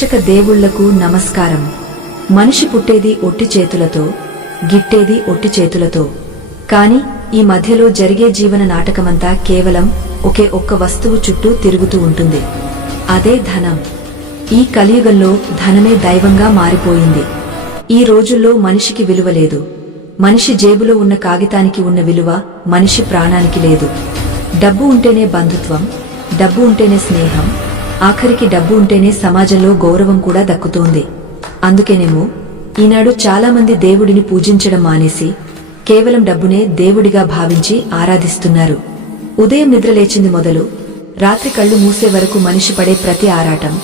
ప్రేక్షక దేవుళ్లకు నమస్కారం. మనిషి పుట్టేది ఒట్టి చేతులతో, గిట్టేది ఒట్టి చేతులతో. కాని ఈ మధ్యలో జరిగే జీవన నాటకమంతా కేవలం ఒక్క వస్తువు చుట్టూ తిరుగుతూ ఉంటుంది. అదే ధనం. ఈ కలియుగంలో ధనమే దైవంగా మారిపోయింది. ఈ రోజుల్లో మనిషికి విలువ లేదు. మనిషి జేబులో ఉన్న కాగితానికి ఉన్న విలువ మనిషి ప్రాణానికి లేదు. డబ్బు ఉంటేనే బంధుత్వం, డబ్బు ఉంటేనే స్నేహం, ఆఖరికి డబ్బు ఉంటేనే సమాజంలో గౌరవం కూడా దక్కుతోంది. అందుకేనేమో ఈనాడు చాలామంది దేవుడిని పూజించడం మానేసి కేవలం డబ్బునే దేవుడిగా భావించి ఆరాధిస్తున్నారు. ఉదయం నిద్రలేచింది మొదలు రాత్రి కళ్ళు మూసే వరకు మనిషి పడే ప్రతి ఆరాటం,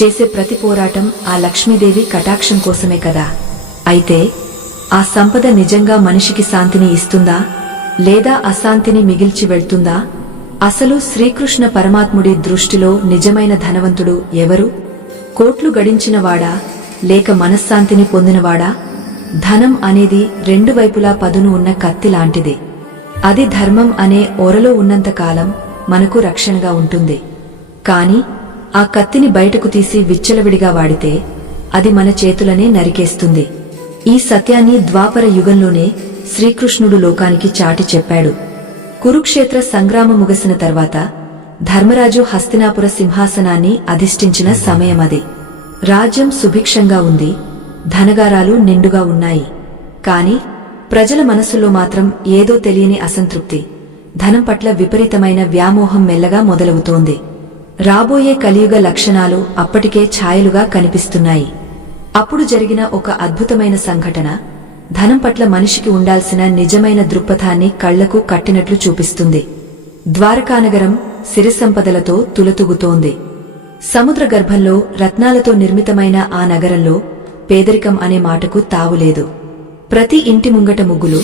చేసే ప్రతి పోరాటం ఆ లక్ష్మీదేవి కటాక్షం కోసమే కదా. అయితే ఆ సంపద నిజంగా మనిషికి శాంతిని ఇస్తుందా, లేదా అశాంతిని మిగిల్చి వెళ్తుందా? అసలు శ్రీకృష్ణ పరమాత్ముడి దృష్టిలో నిజమైన ధనవంతుడు ఎవరు? కోట్లు గడించినవాడా, లేక మనశ్శాంతిని పొందినవాడా? ధనం అనేది రెండు వైపులా పదును ఉన్న కత్తి లాంటిది. అది ధర్మం అనే ఓరలో ఉన్నంతకాలం మనకు రక్షణగా ఉంటుంది. కాని ఆ కత్తిని బయటకు తీసి విచ్చలవిడిగా వాడితే అది మన చేతులనే నరికేస్తుంది. ఈ సత్యాన్ని ద్వాపర యుగంలోనే శ్రీకృష్ణుడు లోకానికి చాటి చెప్పాడు. కురుక్షేత్ర సంగ్రామం ముగిసిన తర్వాత ధర్మరాజు హస్తినాపుర సింహాసనాన్ని అధిష్ఠించిన సమయమది. రాజ్యం సుభిక్షంగా ఉంది, ధనగారాలు నిండుగా ఉన్నాయి. కాని ప్రజల మనస్సులో మాత్రం ఏదో తెలియని అసంతృప్తి, ధనం పట్ల విపరీతమైన వ్యామోహం మెల్లగా మొదలవుతోంది. రాబోయే కలియుగ లక్షణాలు అప్పటికే ఛాయలుగా కనిపిస్తున్నాయి. అప్పుడు జరిగిన ఒక అద్భుతమైన సంఘటన ధనం పట్ల మనిషికి ఉండాల్సిన నిజమైన దృక్పథాన్ని కళ్లకు కట్టినట్లు చూపిస్తుంది. ద్వారకానగరం సిరిసంపదలతో తులతూగుతోంది. సముద్ర గర్భంలో రత్నాలతో నిర్మితమైన ఆ నగరంలో పేదరికం అనే మాటకు తావులేదు. ప్రతి ఇంటి ముంగట ముగ్గులు,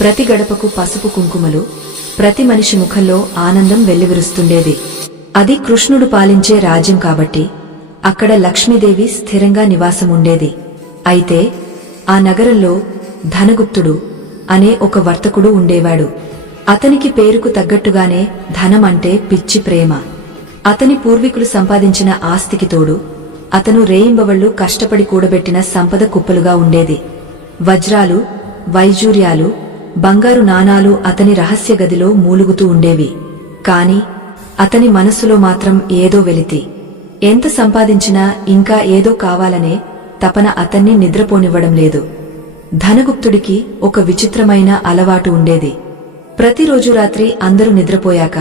ప్రతి గడపకు పసుపు కుంకుమలు, ప్రతి మనిషి ముఖంలో ఆనందం వెల్లివిరుస్తుండేది. అది కృష్ణుడు పాలించే రాజ్యం కాబట్టి అక్కడ లక్ష్మీదేవి స్థిరంగా నివాసముండేది. అయితే ఆ నగరంలో ధనగుప్తుడు అనే ఒక వర్తకుడు ఉండేవాడు. అతనికి పేరుకు తగ్గట్టుగానే ధనం అంటే పిచ్చి ప్రేమ. అతని పూర్వీకులు సంపాదించిన ఆస్తికి తోడు అతను రేయింబవళ్లు కష్టపడి కూడబెట్టిన సంపద కుప్పలుగా ఉండేది. వజ్రాలు, వైజూర్యాలు, బంగారు నాణాలు అతని రహస్య గదిలో మూలుగుతూ ఉండేవి. కాని అతని మనసులో మాత్రం ఏదో వెలితి. ఎంత సంపాదించినా ఇంకా ఏదో కావాలనే తపన అతన్ని నిద్రపోనివ్వడం లేదు. ధనగుప్తుడికి ఒక విచిత్రమైన అలవాటు ఉండేది. ప్రతిరోజు రాత్రి అందరూ నిద్రపోయాక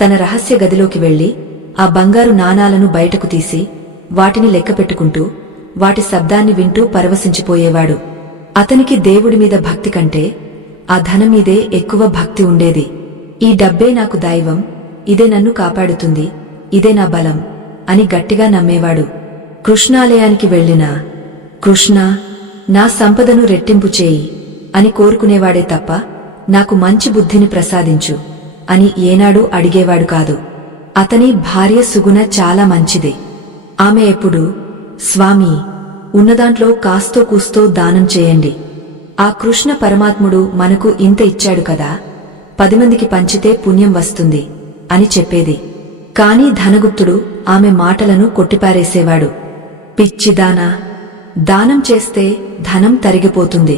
తన రహస్య గదిలోకి వెళ్లి ఆ బంగారు నాణాలను బయటకు తీసి వాటిని లెక్కపెట్టుకుంటూ వాటి శబ్దాన్ని వింటూ పరవశించిపోయేవాడు. అతనికి దేవుడి మీద భక్తి కంటే ఆ ధనం మీదే ఎక్కువ భక్తి ఉండేది. ఈ డబ్బే నాకు దైవం, ఇదే నన్ను కాపాడుతుంది, ఇదే నా బలం అని గట్టిగా నమ్మేవాడు. కృష్ణాలయానికి వెళ్లినా కృష్ణ, నా సంపదను రెట్టింపు చేయి అని కోరుకునేవాడే తప్ప నాకు మంచి బుద్ధిని ప్రసాదించు అని ఏనాడూ అడిగేవాడు కాదు. అతని భార్య సుగుణ చాలా మంచిది. ఆమె ఎప్పుడూ, స్వామీ, ఉన్నదాంట్లో కాస్తో కూస్తో దానం చేయండి. ఆ కృష్ణ పరమాత్ముడు మనకు ఇంత ఇచ్చాడు కదా, 10 మందికి పంచితే పుణ్యం వస్తుంది అని చెప్పేది. కాని ధనగుప్తుడు ఆమె మాటలను కొట్టిపారేసేవాడు. పిచ్చిదానా, దానం చేస్తే ధనం తరిగిపోతుంది.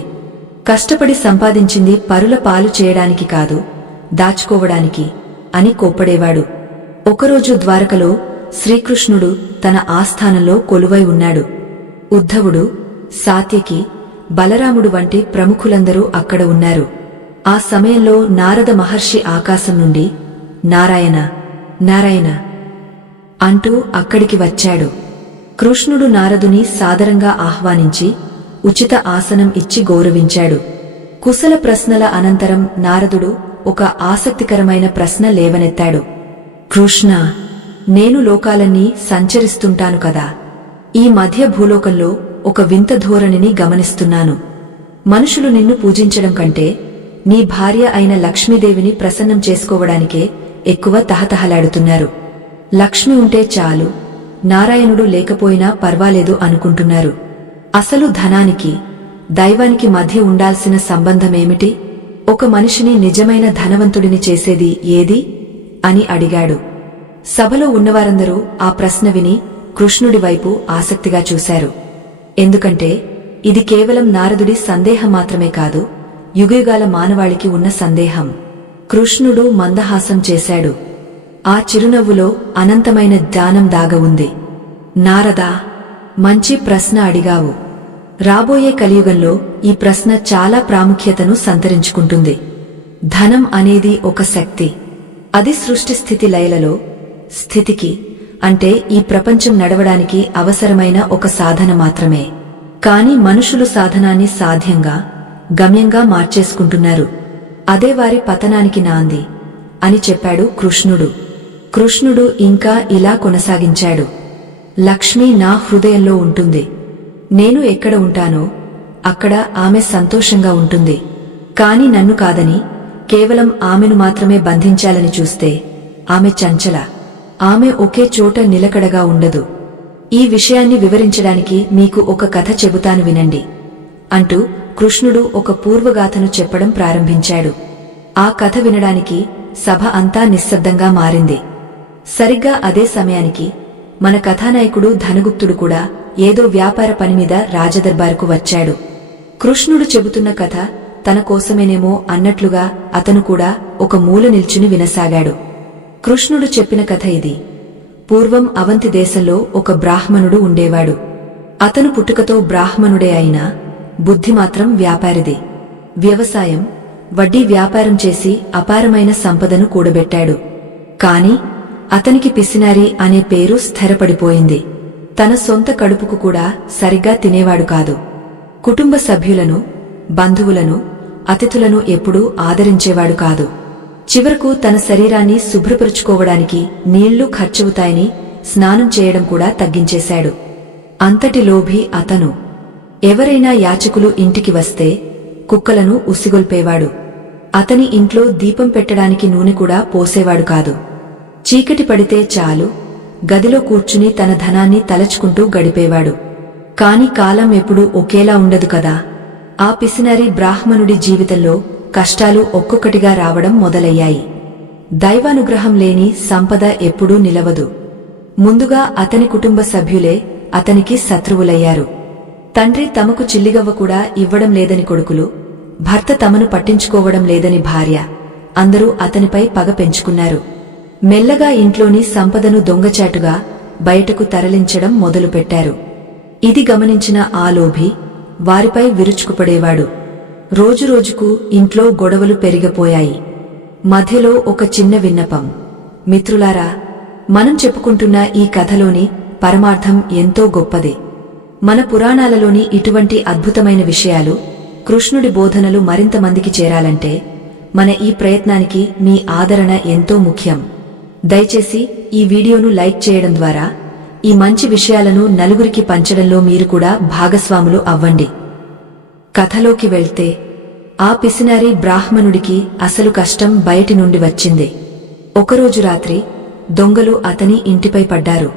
కష్టపడి సంపాదించింది పరుల పాలు చేయడానికి కాదు, దాచుకోవడానికి అని కోప్పడేవాడు. ఒకరోజు ద్వారకలో శ్రీకృష్ణుడు తన ఆస్థానంలో కొలువై ఉన్నాడు. ఉద్ధవుడు, సాత్యకి, బలరాముడు వంటి ప్రముఖులందరూ అక్కడ ఉన్నారు. ఆ సమయంలో నారద మహర్షి ఆకాశం నుండి నారాయణ నారాయణ అంటూ అక్కడికి వచ్చాడు. కృష్ణుడు నారదుని సాదరంగా ఆహ్వానించి ఉచిత ఆసనం ఇచ్చి గౌరవించాడు. కుశల ప్రశ్నల అనంతరం నారదుడు ఒక ఆసక్తికరమైన ప్రశ్న లేవనెత్తాడు. కృష్ణ, నేను లోకాలన్నీ సంచరిస్తుంటాను కదా, ఈ మధ్య భూలోకంలో ఒక వింత ధోరణిని గమనిస్తున్నాను. మనుషులు నిన్ను పూజించడం కంటే నీ భార్య అయిన లక్ష్మీదేవిని ప్రసన్నం చేసుకోవడానికే ఎక్కువ తహతహలాడుతున్నారు. లక్ష్మి ఉంటే చాలు, నారాయణుడు లేకపోయినా పర్వాలేదు అనుకుంటున్నారు. అసలు ధనానికి, దైవానికి మధ్య ఉండాల్సిన సంబంధమేమిటి? ఒక మనిషిని నిజమైన ధనవంతుడిని చేసేది ఏది అని అడిగాడు. సభలో ఉన్నవారందరూ ఆ ప్రశ్న విని కృష్ణుడి వైపు ఆసక్తిగా చూశారు. ఎందుకంటే ఇది కేవలం నారదుడి సందేహం మాత్రమే కాదు, యుగయుగాల మానవాళికి ఉన్న సందేహం. కృష్ణుడు మందహాసం చేశాడు. ఆ చిరునవ్వులో అనంతమైన జ్ఞానం దాగ ఉంది. నారదా, మంచి ప్రశ్న అడిగావు. రాబోయే కలియుగంలో ఈ ప్రశ్న చాలా ప్రాముఖ్యతను సంతరించుకుంటుంది. ధనం అనేది ఒక శక్తి. అది సృష్టి స్థితి లయలలో స్థితికి, అంటే ఈ ప్రపంచం నడవడానికి అవసరమైన ఒక సాధన మాత్రమే. కాని మనుషులు సాధనాన్ని సాధ్యంగా, గమ్యంగా మార్చేసుకుంటున్నారు. అదే వారి పతనానికి నాంది అని చెప్పాడు కృష్ణుడు. కృష్ణుడు ఇంకా ఇలా కొనసాగించాడు. లక్ష్మి నా హృదయంలో ఉంటుంది. నేను ఎక్కడ ఉంటానో అక్కడ ఆమె సంతోషంగా ఉంటుంది. కాని నన్ను కాదని కేవలం ఆమెను మాత్రమే బంధించాలని చూస్తే ఆమె చంచల. ఆమె ఒకే చోట నిలకడగా ఉండదు. ఈ విషయాన్ని వివరించడానికి మీకు ఒక కథ చెబుతాను వినండి అంటూ కృష్ణుడు ఒక పూర్వగాథను చెప్పడం ప్రారంభించాడు. ఆ కథ వినడానికి సభ అంతా నిశ్శబ్దంగా మారింది. సరిగ్గా అదే సమయానికి మన కథానాయకుడు ధనగుప్తుడు కూడా ఏదో వ్యాపార పనిమీద రాజదర్బారుకు వచ్చాడు. కృష్ణుడు చెబుతున్న కథ తన కోసమేనేమో అన్నట్లుగా అతను కూడా ఒక మూల నిల్చుని వినసాగాడు. కృష్ణుడు చెప్పిన కథ ఇది. పూర్వం అవంతి దేశంలో ఒక బ్రాహ్మణుడు ఉండేవాడు. అతను పుట్టుకతో బ్రాహ్మణుడే అయినా బుద్ధి మాత్రం వ్యాపారిది. వ్యవసాయం, వడ్డీ వ్యాపారం చేసి అపారమైన సంపదను కూడబెట్టాడు. కాని అతనికి పిసినారి అనే పేరు స్థిరపడిపోయింది. తన సొంత కడుపుకు కూడా సరిగ్గా తినేవాడు కాదు. కుటుంబ సభ్యులను, బంధువులను, అతిథులను ఎప్పుడూ ఆదరించేవాడు కాదు. చివరకు తన శరీరాన్ని శుభ్రపరుచుకోవడానికి నీళ్లు ఖర్చవుతాయని స్నానం చేయడం కూడా తగ్గించేశాడు. అంతటి లోభి అతను. ఎవరైనా యాచకులు ఇంటికి వస్తే కుక్కలను ఉసిగొల్పేవాడు. అతని ఇంట్లో దీపం పెట్టడానికి నూనె కూడా పోసేవాడు కాదు. చీకటి పడితే చాలు గదిలో కూర్చుని తన ధనాన్ని తలచుకుంటూ గడిపేవాడు. కాని కాలం ఎప్పుడూ ఒకేలా ఉండదు కదా. ఆ పిసినారి బ్రాహ్మణుడి జీవితంలో కష్టాలు ఒక్కొక్కటిగా రావడం మొదలయ్యాయి. దైవానుగ్రహం లేని సంపద ఎప్పుడూ నిలవదు. ముందుగా అతని కుటుంబ సభ్యులే అతనికి శత్రువులయ్యారు. తండ్రి తమకు చిల్లిగవ్వ కూడా ఇవ్వడం లేదని కొడుకులు, భర్త తమను పట్టించుకోవడం లేదని భార్య, అందరూ అతనిపై పగ పెంచుకున్నారు. మెల్లగా ఇంట్లోని సంపదను దొంగచాటుగా బయటకు తరలించడం మొదలుపెట్టారు. ఇది గమనించిన ఆ లోభి వారిపై విరుచుకుపడేవాడు. రోజురోజుకు ఇంట్లో గొడవలు పెరిగిపోయాయి. మధ్యలో ఒక చిన్న విన్నపం. మిత్రులారా, మనం చెప్పుకుంటున్న ఈ కథలోని పరమార్థం ఎంతో గొప్పది. మన పురాణాలలోని ఇటువంటి అద్భుతమైన విషయాలు, కృష్ణుడి బోధనలు మరింత మందికి చేరాలంటే మన ఈ ప్రయత్నానికి మీ ఆదరణ ఎంతో ముఖ్యం. దయచేసి ఈ వీడియోను లైక్ చేయడం ద్వారా ఈ మంచి విషయాలను నలుగురికి పంచడంలో మీరు కూడా భాగస్వాములు అవ్వండి. కథలోకి వెళ్తే, ఆ పిసినారి బ్రాహ్మణుడికి అసలు కష్టం బయటి నుండి వచ్చింది. ఒకరోజు రాత్రి దొంగలు అతని ఇంటిపై పడ్డారు.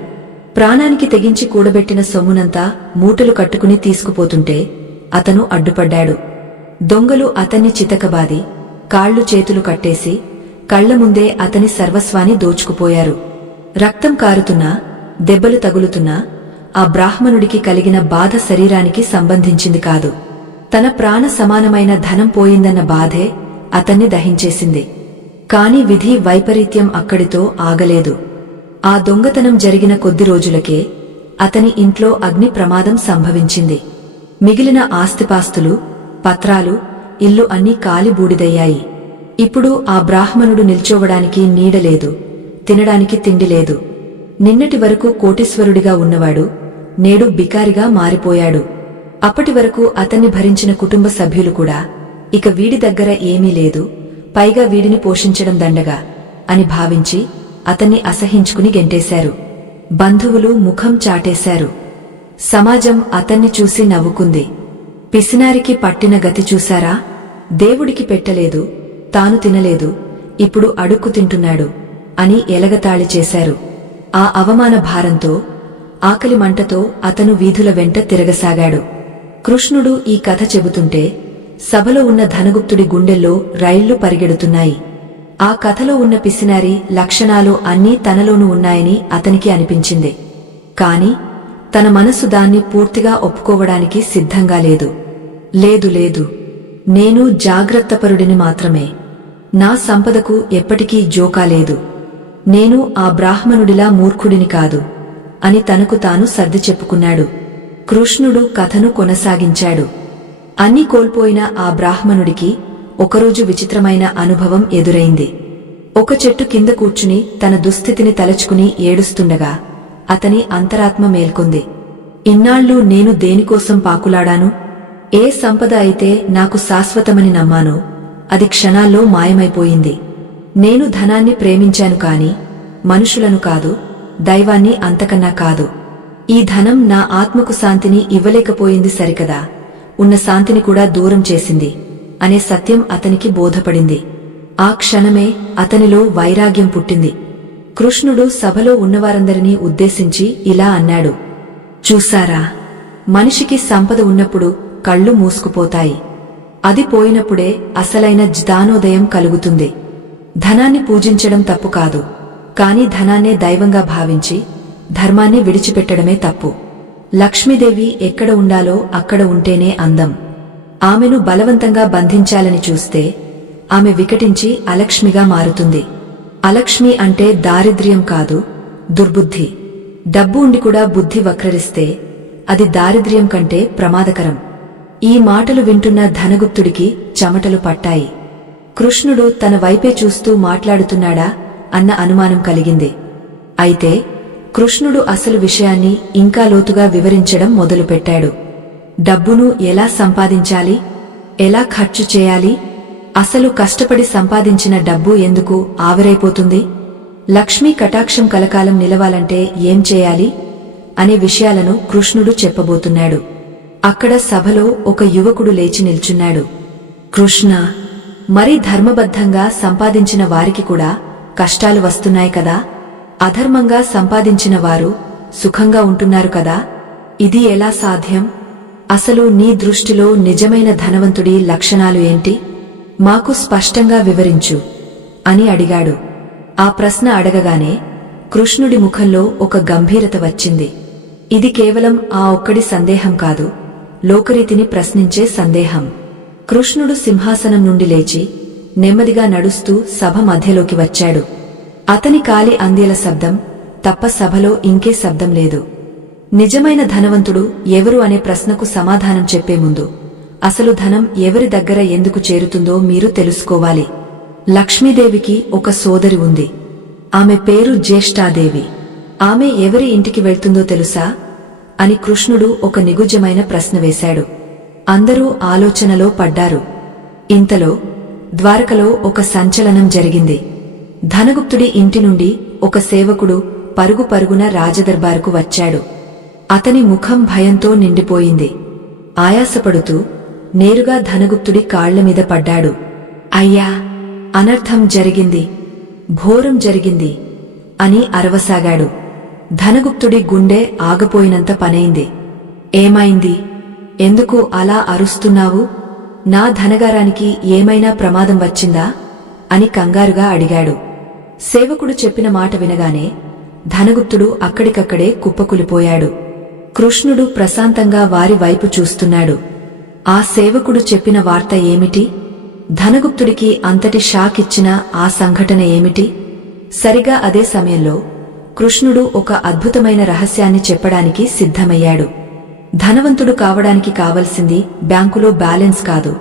ప్రాణానికి తెగించి కూడబెట్టిన సొమ్మునంతా మూటలు కట్టుకుని తీసుకుపోతుంటే అతను అడ్డుపడ్డాడు. దొంగలు అతన్ని చితకబాది కాళ్లు చేతులు కట్టేసి కళ్ల ముందే అతని సర్వస్వాన్ని దోచుకుపోయారు. రక్తం కారుతున్నా, దెబ్బలు తగులుతున్నా ఆ బ్రాహ్మణుడికి కలిగిన బాధ శరీరానికి సంబంధించింది కాదు. తన ప్రాణ సమానమైన ధనం పోయిందన్న బాధే అతన్ని దహించేసింది. కాని విధి వైపరీత్యం అక్కడితో ఆగలేదు. ఆ దొంగతనం జరిగిన కొద్ది రోజులకే అతని ఇంట్లో అగ్ని ప్రమాదం సంభవించింది. మిగిలిన ఆస్తిపాస్తులు, పత్రాలు, ఇల్లు అన్నీ కాలి బూడిదయ్యాయి. ఇప్పుడు ఆ బ్రాహ్మణుడు నిల్చోవడానికి నీడలేదు, తినడానికి తిండి లేదు. నిన్నటి వరకు కోటీశ్వరుడిగా ఉన్నవాడు నేడు బికారిగా మారిపోయాడు. అప్పటి వరకు అతన్ని భరించిన కుటుంబ సభ్యులు కూడా ఇక వీడి దగ్గర ఏమీ లేదు, పైగా వీడిని పోషించడం దండగా అని భావించి అతన్ని అసహించుకుని గెంటేశారు. బంధువులు ముఖం చాటేశారు. సమాజం అతన్ని చూసి నవ్వుకుంది. పిసినారికి పట్టిన గతి చూశారా? దేవుడికి పెట్టలేదు, తాను తినలేదు, ఇప్పుడు అడుక్కు తింటున్నాడు అని ఎలగతాళి చేశారు. ఆ అవమాన భారంతో, ఆకలి మంటతో అతను వీధుల వెంట తిరగసాగాడు. కృష్ణుడు ఈ కథ చెబుతుంటే సభలో ఉన్న ధనగుప్తుడి గుండెల్లో రైళ్లు పరిగెడుతున్నాయి. ఆ కథలో ఉన్న పిసినారి లక్షణాలు అన్నీ తనలోనూ ఉన్నాయని అతనికి అనిపించింది. కాని తన మనసు దాన్ని పూర్తిగా ఒప్పుకోవడానికి సిద్ధంగా లేదు. లేదు లేదు, నేను జాగ్రత్తపరుడిని మాత్రమే. నా సంపదకు ఎప్పటికీ జోకాలేదు. నేను ఆ బ్రాహ్మణుడిలా మూర్ఖుడిని కాదు అని తనకు తాను సర్ది చెప్పుకున్నాడు. కృష్ణుడు కథను కొనసాగించాడు. అన్నీ కోల్పోయిన ఆ బ్రాహ్మణుడికి ఒకరోజు విచిత్రమైన అనుభవం ఎదురైంది. ఒక చెట్టు కింద కూర్చుని తన దుస్థితిని తలచుకుని ఏడుస్తుండగా అతని అంతరాత్మ మేల్కొంది. ఇన్నాళ్ళు నేను దేనికోసం పాకులాడాను? ఏ సంపద అయితే నాకు శాశ్వతమని నమ్మానో అది క్షణాల్లో మాయమైపోయింది. నేను ధనాన్ని ప్రేమించాను కాని మనుషులను కాదు, దైవాన్ని అంతకన్నా కాదు. ఈ ధనం నా ఆత్మకు శాంతిని ఇవ్వలేకపోయింది సరికదా, ఉన్న శాంతిని కూడా దూరం చేసింది అనే సత్యం అతనికి బోధపడింది. ఆ క్షణమే అతనిలో వైరాగ్యం పుట్టింది. కృష్ణుడు సభలో ఉన్నవారందరినీ ఉద్దేశించి ఇలా అన్నాడు. చూసారా, మనిషికి సంపద ఉన్నప్పుడు కళ్ళు మూసుకుపోతాయి. అది పోయినప్పుడే అసలైన జ్ఞానోదయం కలుగుతుంది. ధనాన్ని పూజించడం తప్పు కాదు, కాని ధనాన్నే దైవంగా భావించి ధర్మాన్ని విడిచిపెట్టడమే తప్పు. లక్ష్మీదేవి ఎక్కడ ఉండాలో అక్కడ ఉంటేనే అందం. ఆమెను బలవంతంగా బంధించాలని చూస్తే ఆమె వికటించి అలక్ష్మిగా మారుతుంది. అలక్ష్మి అంటే దారిద్ర్యం కాదు, దుర్బుద్ధి. డబ్బు ఉండి కూడా బుద్ధి వక్రరిస్తే అది దారిద్ర్యం కంటే ప్రమాదకరం. ఈ మాటలు వింటున్న ధనగుప్తుడికి చెమటలు పట్టాయి. కృష్ణుడు తన వైపే చూస్తూ మాట్లాడుతున్నాడా అన్న అనుమానం కలిగింది. అయితే కృష్ణుడు అసలు విషయాన్ని ఇంకా లోతుగా వివరించడం మొదలుపెట్టాడు. డబ్బును ఎలా సంపాదించాలి, ఎలా ఖర్చు చేయాలి, అసలు కష్టపడి సంపాదించిన డబ్బు ఎందుకు ఆవిరైపోతుంది, లక్ష్మీ కటాక్షం కలకాలం నిలవాలంటే ఏం చేయాలి అనే విషయాలను కృష్ణుడు చెప్పబోతున్నాడు. అక్కడ సభలో ఒక యువకుడు లేచి నిల్చున్నాడు. కృష్ణ, మరీ ధర్మబద్ధంగా సంపాదించిన వారికి కూడా కష్టాలు వస్తున్నాయి కదా, అధర్మంగా సంపాదించిన వారు సుఖంగా ఉంటున్నారు కదా, ఇది ఎలా సాధ్యం? అసలు నీ దృష్టిలో నిజమైన ధనవంతుడి లక్షణాలు ఏంటి? మాకు స్పష్టంగా వివరించు అని అడిగాడు. ఆ ప్రశ్న అడగగానే కృష్ణుడి ముఖంలో ఒక గంభీరత వచ్చింది. ఇది కేవలం ఆ ఒక్కడి సందేహం కాదు, లోకరీతిని ప్రశ్నించే సందేహం. కృష్ణుడు సింహాసనం నుండి లేచి నెమ్మదిగా నడుస్తూ సభ మధ్యలోకి వచ్చాడు. అతని కాలి అందేల శబ్దం తప్ప సభలో ఇంకే శబ్దం లేదు. నిజమైన ధనవంతుడు ఎవరు అనే ప్రశ్నకు సమాధానం చెప్పే ముందు అసలు ధనం ఎవరి దగ్గర ఎందుకు చేరుతుందో మీరు తెలుసుకోవాలి. లక్ష్మీదేవికి ఒక సోదరి ఉంది. ఆమె పేరు జ్యేష్ఠాదేవి. ఆమె ఎవరి ఇంటికి వెళ్తుందో తెలుసా అని కృష్ణుడు ఒక నిగుజ్జమైన ప్రశ్న వేశాడు. అందరూ ఆలోచనలో పడ్డారు. ఇంతలో ద్వారకలో ఒక సంచలనం జరిగింది. ధనగుప్తుడి ఇంటి నుండి ఒక సేవకుడు పరుగు పరుగున రాజదర్బారుకు వచ్చాడు. అతని ముఖం భయంతో నిండిపోయింది. ఆయాసపడుతూ నేరుగా ధనగుప్తుడి కాళ్లమీద పడ్డాడు. అయ్యా, అనర్థం జరిగింది, ఘోరం జరిగింది అని అరవసాగాడు. ధనగుప్తుడి గుండె ఆగపోయినంత పనైంది. ఏమైంది? ఎందుకు అలా అరుస్తున్నావు? నా ధనగారానికి ఏమైనా ప్రమాదం వచ్చిందా అని కంగారుగా అడిగాడు. సేవకుడు చెప్పిన మాట వినగానే ధనగుప్తుడు అక్కడికక్కడే కుప్పకులిపోయాడు. కృష్ణుడు ప్రశాంతంగా వారి వైపు చూస్తున్నాడు. ఆ సేవకుడు చెప్పిన వార్త ఏమిటి? ధనగుప్తుడికి అంతటి షాక్ ఇచ్చిన ఆ సంఘటన ఏమిటి? సరిగా అదే సమయంలో కృష్ణుడు ఒక అద్భుతమైన రహస్యాన్ని చెప్పడానికి సిద్ధమయ్యాడు. ధనవంతుడు కావడానికి కావలసింది బ్యాంకులో బ్యాలెన్స్ కాదు,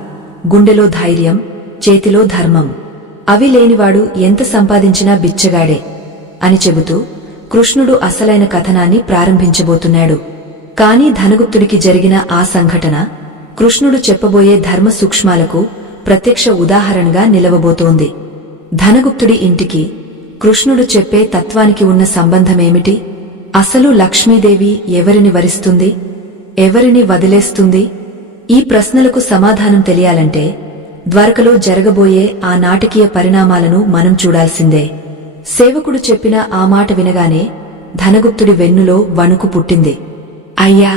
గుండెలో ధైర్యం, చేతిలో ధర్మం. అవి లేనివాడు ఎంత సంపాదించినా బిచ్చగాడే అని చెబుతూ కృష్ణుడు అసలైన కథనాన్ని ప్రారంభించబోతున్నాడు. కాని ధనగుప్తుడికి జరిగిన ఆ సంఘటన కృష్ణుడు చెప్పబోయే ధర్మ సూక్ష్మాలకు ప్రత్యక్ష ఉదాహరణగా నిలవబోతోంది. ధనగుప్తుడి ఇంటికి కృష్ణుడు చెప్పే తత్వానికి ఉన్న సంబంధమేమిటి? అసలు లక్ష్మీదేవి ఎవరిని వరిస్తుంది, ఎవరిని వదిలేస్తుంది? ఈ ప్రశ్నలకు సమాధానం తెలియాలంటే ద్వారకలో జరగబోయే ఆ నాటకీయ పరిణామాలను మనం చూడాల్సిందే. సేవకుడు చెప్పిన ఆ మాట వినగానే ధనగుప్తుడి వెన్నులో వణుకు పుట్టింది. అయ్యా,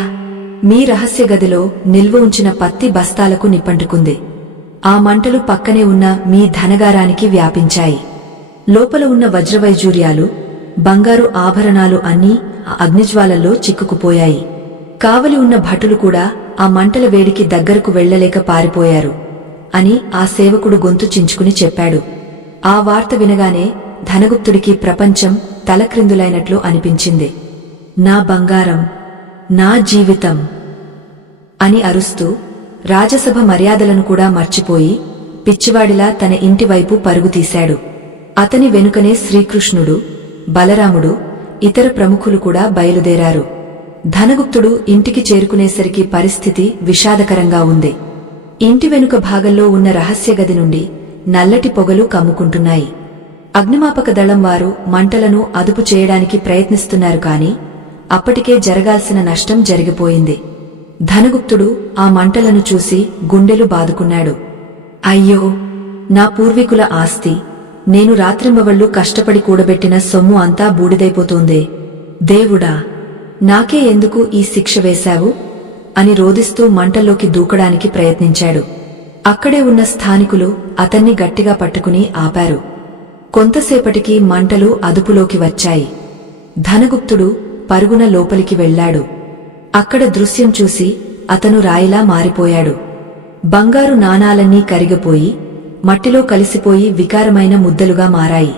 మీ రహస్య గదిలో నిల్వ ఉంచిన పత్తి బస్తాలకు నిప్పంటుకుంది. ఆ మంటలు పక్కనే ఉన్న మీ ధనగారానికి వ్యాపించాయి. లోపల ఉన్న వజ్రవైజూర్యాలు, బంగారు ఆభరణాలు అన్నీ ఆ అగ్నిజ్వాలల్లో చిక్కుకుపోయాయి. కావలి ఉన్న భటులు కూడా ఆ మంటల వేడికి దగ్గరకు వెళ్లలేక పారిపోయారు అని ఆ సేవకుడు గొంతు చించుకుని చెప్పాడు. ఆ వార్త వినగానే ధనగుప్తుడికి ప్రపంచం తలక్రిందులైనట్లు అనిపించింది. నా బంగారం, నా జీవితం అని అరుస్తూ రాజసభ మర్యాదలను కూడా మర్చిపోయి పిచ్చివాడిలా తన ఇంటివైపు పరుగుతీశాడు. అతని వెనుకనే శ్రీకృష్ణుడు, బలరాముడు, ఇతర ప్రముఖులు కూడా బయలుదేరారు. ధనగుప్తుడు ఇంటికి చేరుకునేసరికి పరిస్థితి విషాదకరంగా ఉంది. ఇంటి వెనుక భాగంలో ఉన్న రహస్య గది నుండి నల్లటి పొగలు కమ్ముకుంటున్నాయి. అగ్నిమాపక దళం వారు మంటలను అదుపు చేయడానికి ప్రయత్నిస్తున్నారు కాని అప్పటికే జరగాల్సిన నష్టం జరిగిపోయింది. ధనగుప్తుడు ఆ మంటలను చూసి గుండెలు బాదుకున్నాడు. అయ్యో, నా పూర్వీకుల ఆస్తి, నేను రాత్రింబవళ్లు కష్టపడి కూడబెట్టిన సొమ్ము అంతా బూడిదైపోతోందే. దేవుడా, నాకే ఎందుకు ఈ శిక్ష వేశావు అని రోదిస్తూ మంటల్లోకి దూకడానికి ప్రయత్నించాడు. అక్కడే ఉన్న స్థానికులు అతన్ని గట్టిగా పట్టుకుని ఆపారు. కొంతసేపటికి మంటలు అదుపులోకి వచ్చాయి. ధనగుప్తుడు పరుగున లోపలికి వెళ్లాడు. అక్కడ దృశ్యం చూసి అతను రాయిలా మారిపోయాడు. బంగారు నాణాలన్నీ కరిగిపోయి మట్టిలో కలిసిపోయి వికారమైన ముద్దలుగా మారాయి.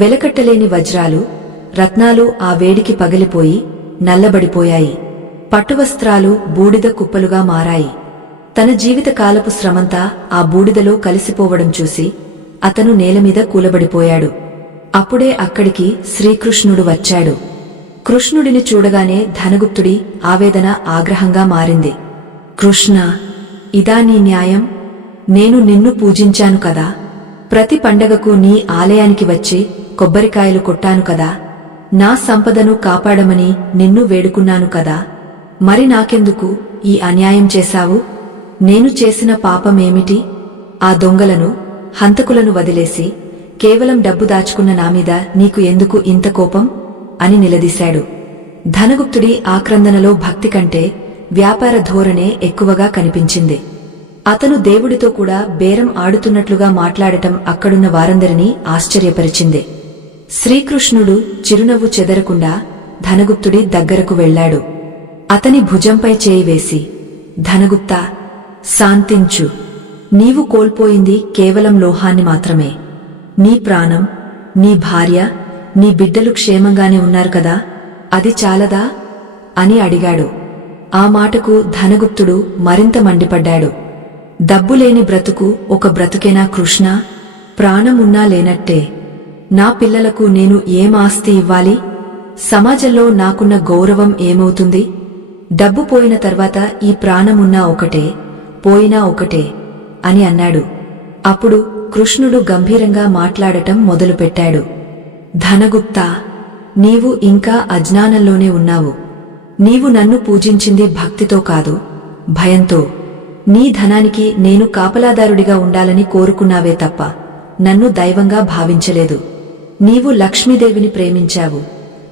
వెలకట్టలేని వజ్రాలు, రత్నాలు ఆ వేడికి పగిలిపోయి నల్లబడిపోయాయి. పట్టువస్త్రాలు బూడిద కుప్పలుగా మారాయి. తన జీవితకాలపు శ్రమంతా ఆ బూడిదలో కలిసిపోవడం చూసి అతను నేలమీద కూలబడిపోయాడు. అప్పుడే అక్కడికి శ్రీకృష్ణుడు వచ్చాడు. కృష్ణుడిని చూడగానే ధనగుప్తుడి ఆవేదన ఆగ్రహంగా మారింది. కృష్ణ, ఇదా నీ న్యాయం? నేను నిన్ను పూజించాను కదా, ప్రతి పండగకు నీ ఆలయానికి వచ్చి కొబ్బరికాయలు కొట్టాను కదా, నా సంపదను కాపాడమని నిన్ను వేడుకున్నాను కదా, మరి నాకెందుకు ఈ అన్యాయం చేశావు? నేను చేసిన పాపమేమిటి? ఆ దొంగలను, హంతకులను వదిలేసి కేవలం డబ్బు దాచుకున్న నామీద నీకు ఎందుకు ఇంత కోపం అని నిలదీశాడు. ధనగుప్తుడి ఆక్రందనలో భక్తి కంటే వ్యాపార ధోరణే ఎక్కువగా కనిపించింది. అతను దేవుడితో కూడా బేరం ఆడుతున్నట్లుగా మాట్లాడటం అక్కడున్న వారందరినీ ఆశ్చర్యపరిచింది. శ్రీకృష్ణుడు చిరునవ్వు చెదరకుండా ధనగుప్తుడి దగ్గరకు వెళ్లాడు. అతని భుజంపై చేయి వేసి, ధనగుప్తా, శాంతించు. నీవు కోల్పోయింది కేవలం లోహాన్ని మాత్రమే. నీ ప్రాణం, నీ భార్య, నీ బిడ్డలు క్షేమంగానే ఉన్నారు కదా, అది చాలదా అని అడిగాడు. ఆ మాటకు ధనగుప్తుడు మరింత మండిపడ్డాడు. డబ్బులేని బ్రతుకు ఒక బ్రతుకేనా కృష్ణ? ప్రాణం ఉన్నా లేనట్టే. నా పిల్లలకు నేను ఏం ఆస్తి ఇవ్వాలి? సమాజంలో నాకున్న గౌరవం ఏమవుతుంది? డబ్బు పోయిన తర్వాత ఈ ప్రాణమున్నా ఒకటే, పోయినా ఒకటే అని అన్నాడు. అప్పుడు కృష్ణుడు గంభీరంగా మాట్లాడటం మొదలుపెట్టాడు. ధనగుప్తా, నీవు ఇంకా అజ్ఞానంలోనే ఉన్నావు. నీవు నన్ను పూజించింది భక్తితో కాదు, భయంతో. నీ ధనానికి నేను కాపలాదారుడిగా ఉండాలని కోరుకున్నావే తప్ప నన్ను దైవంగా భావించలేదు. నీవు లక్ష్మీదేవిని ప్రేమించావు,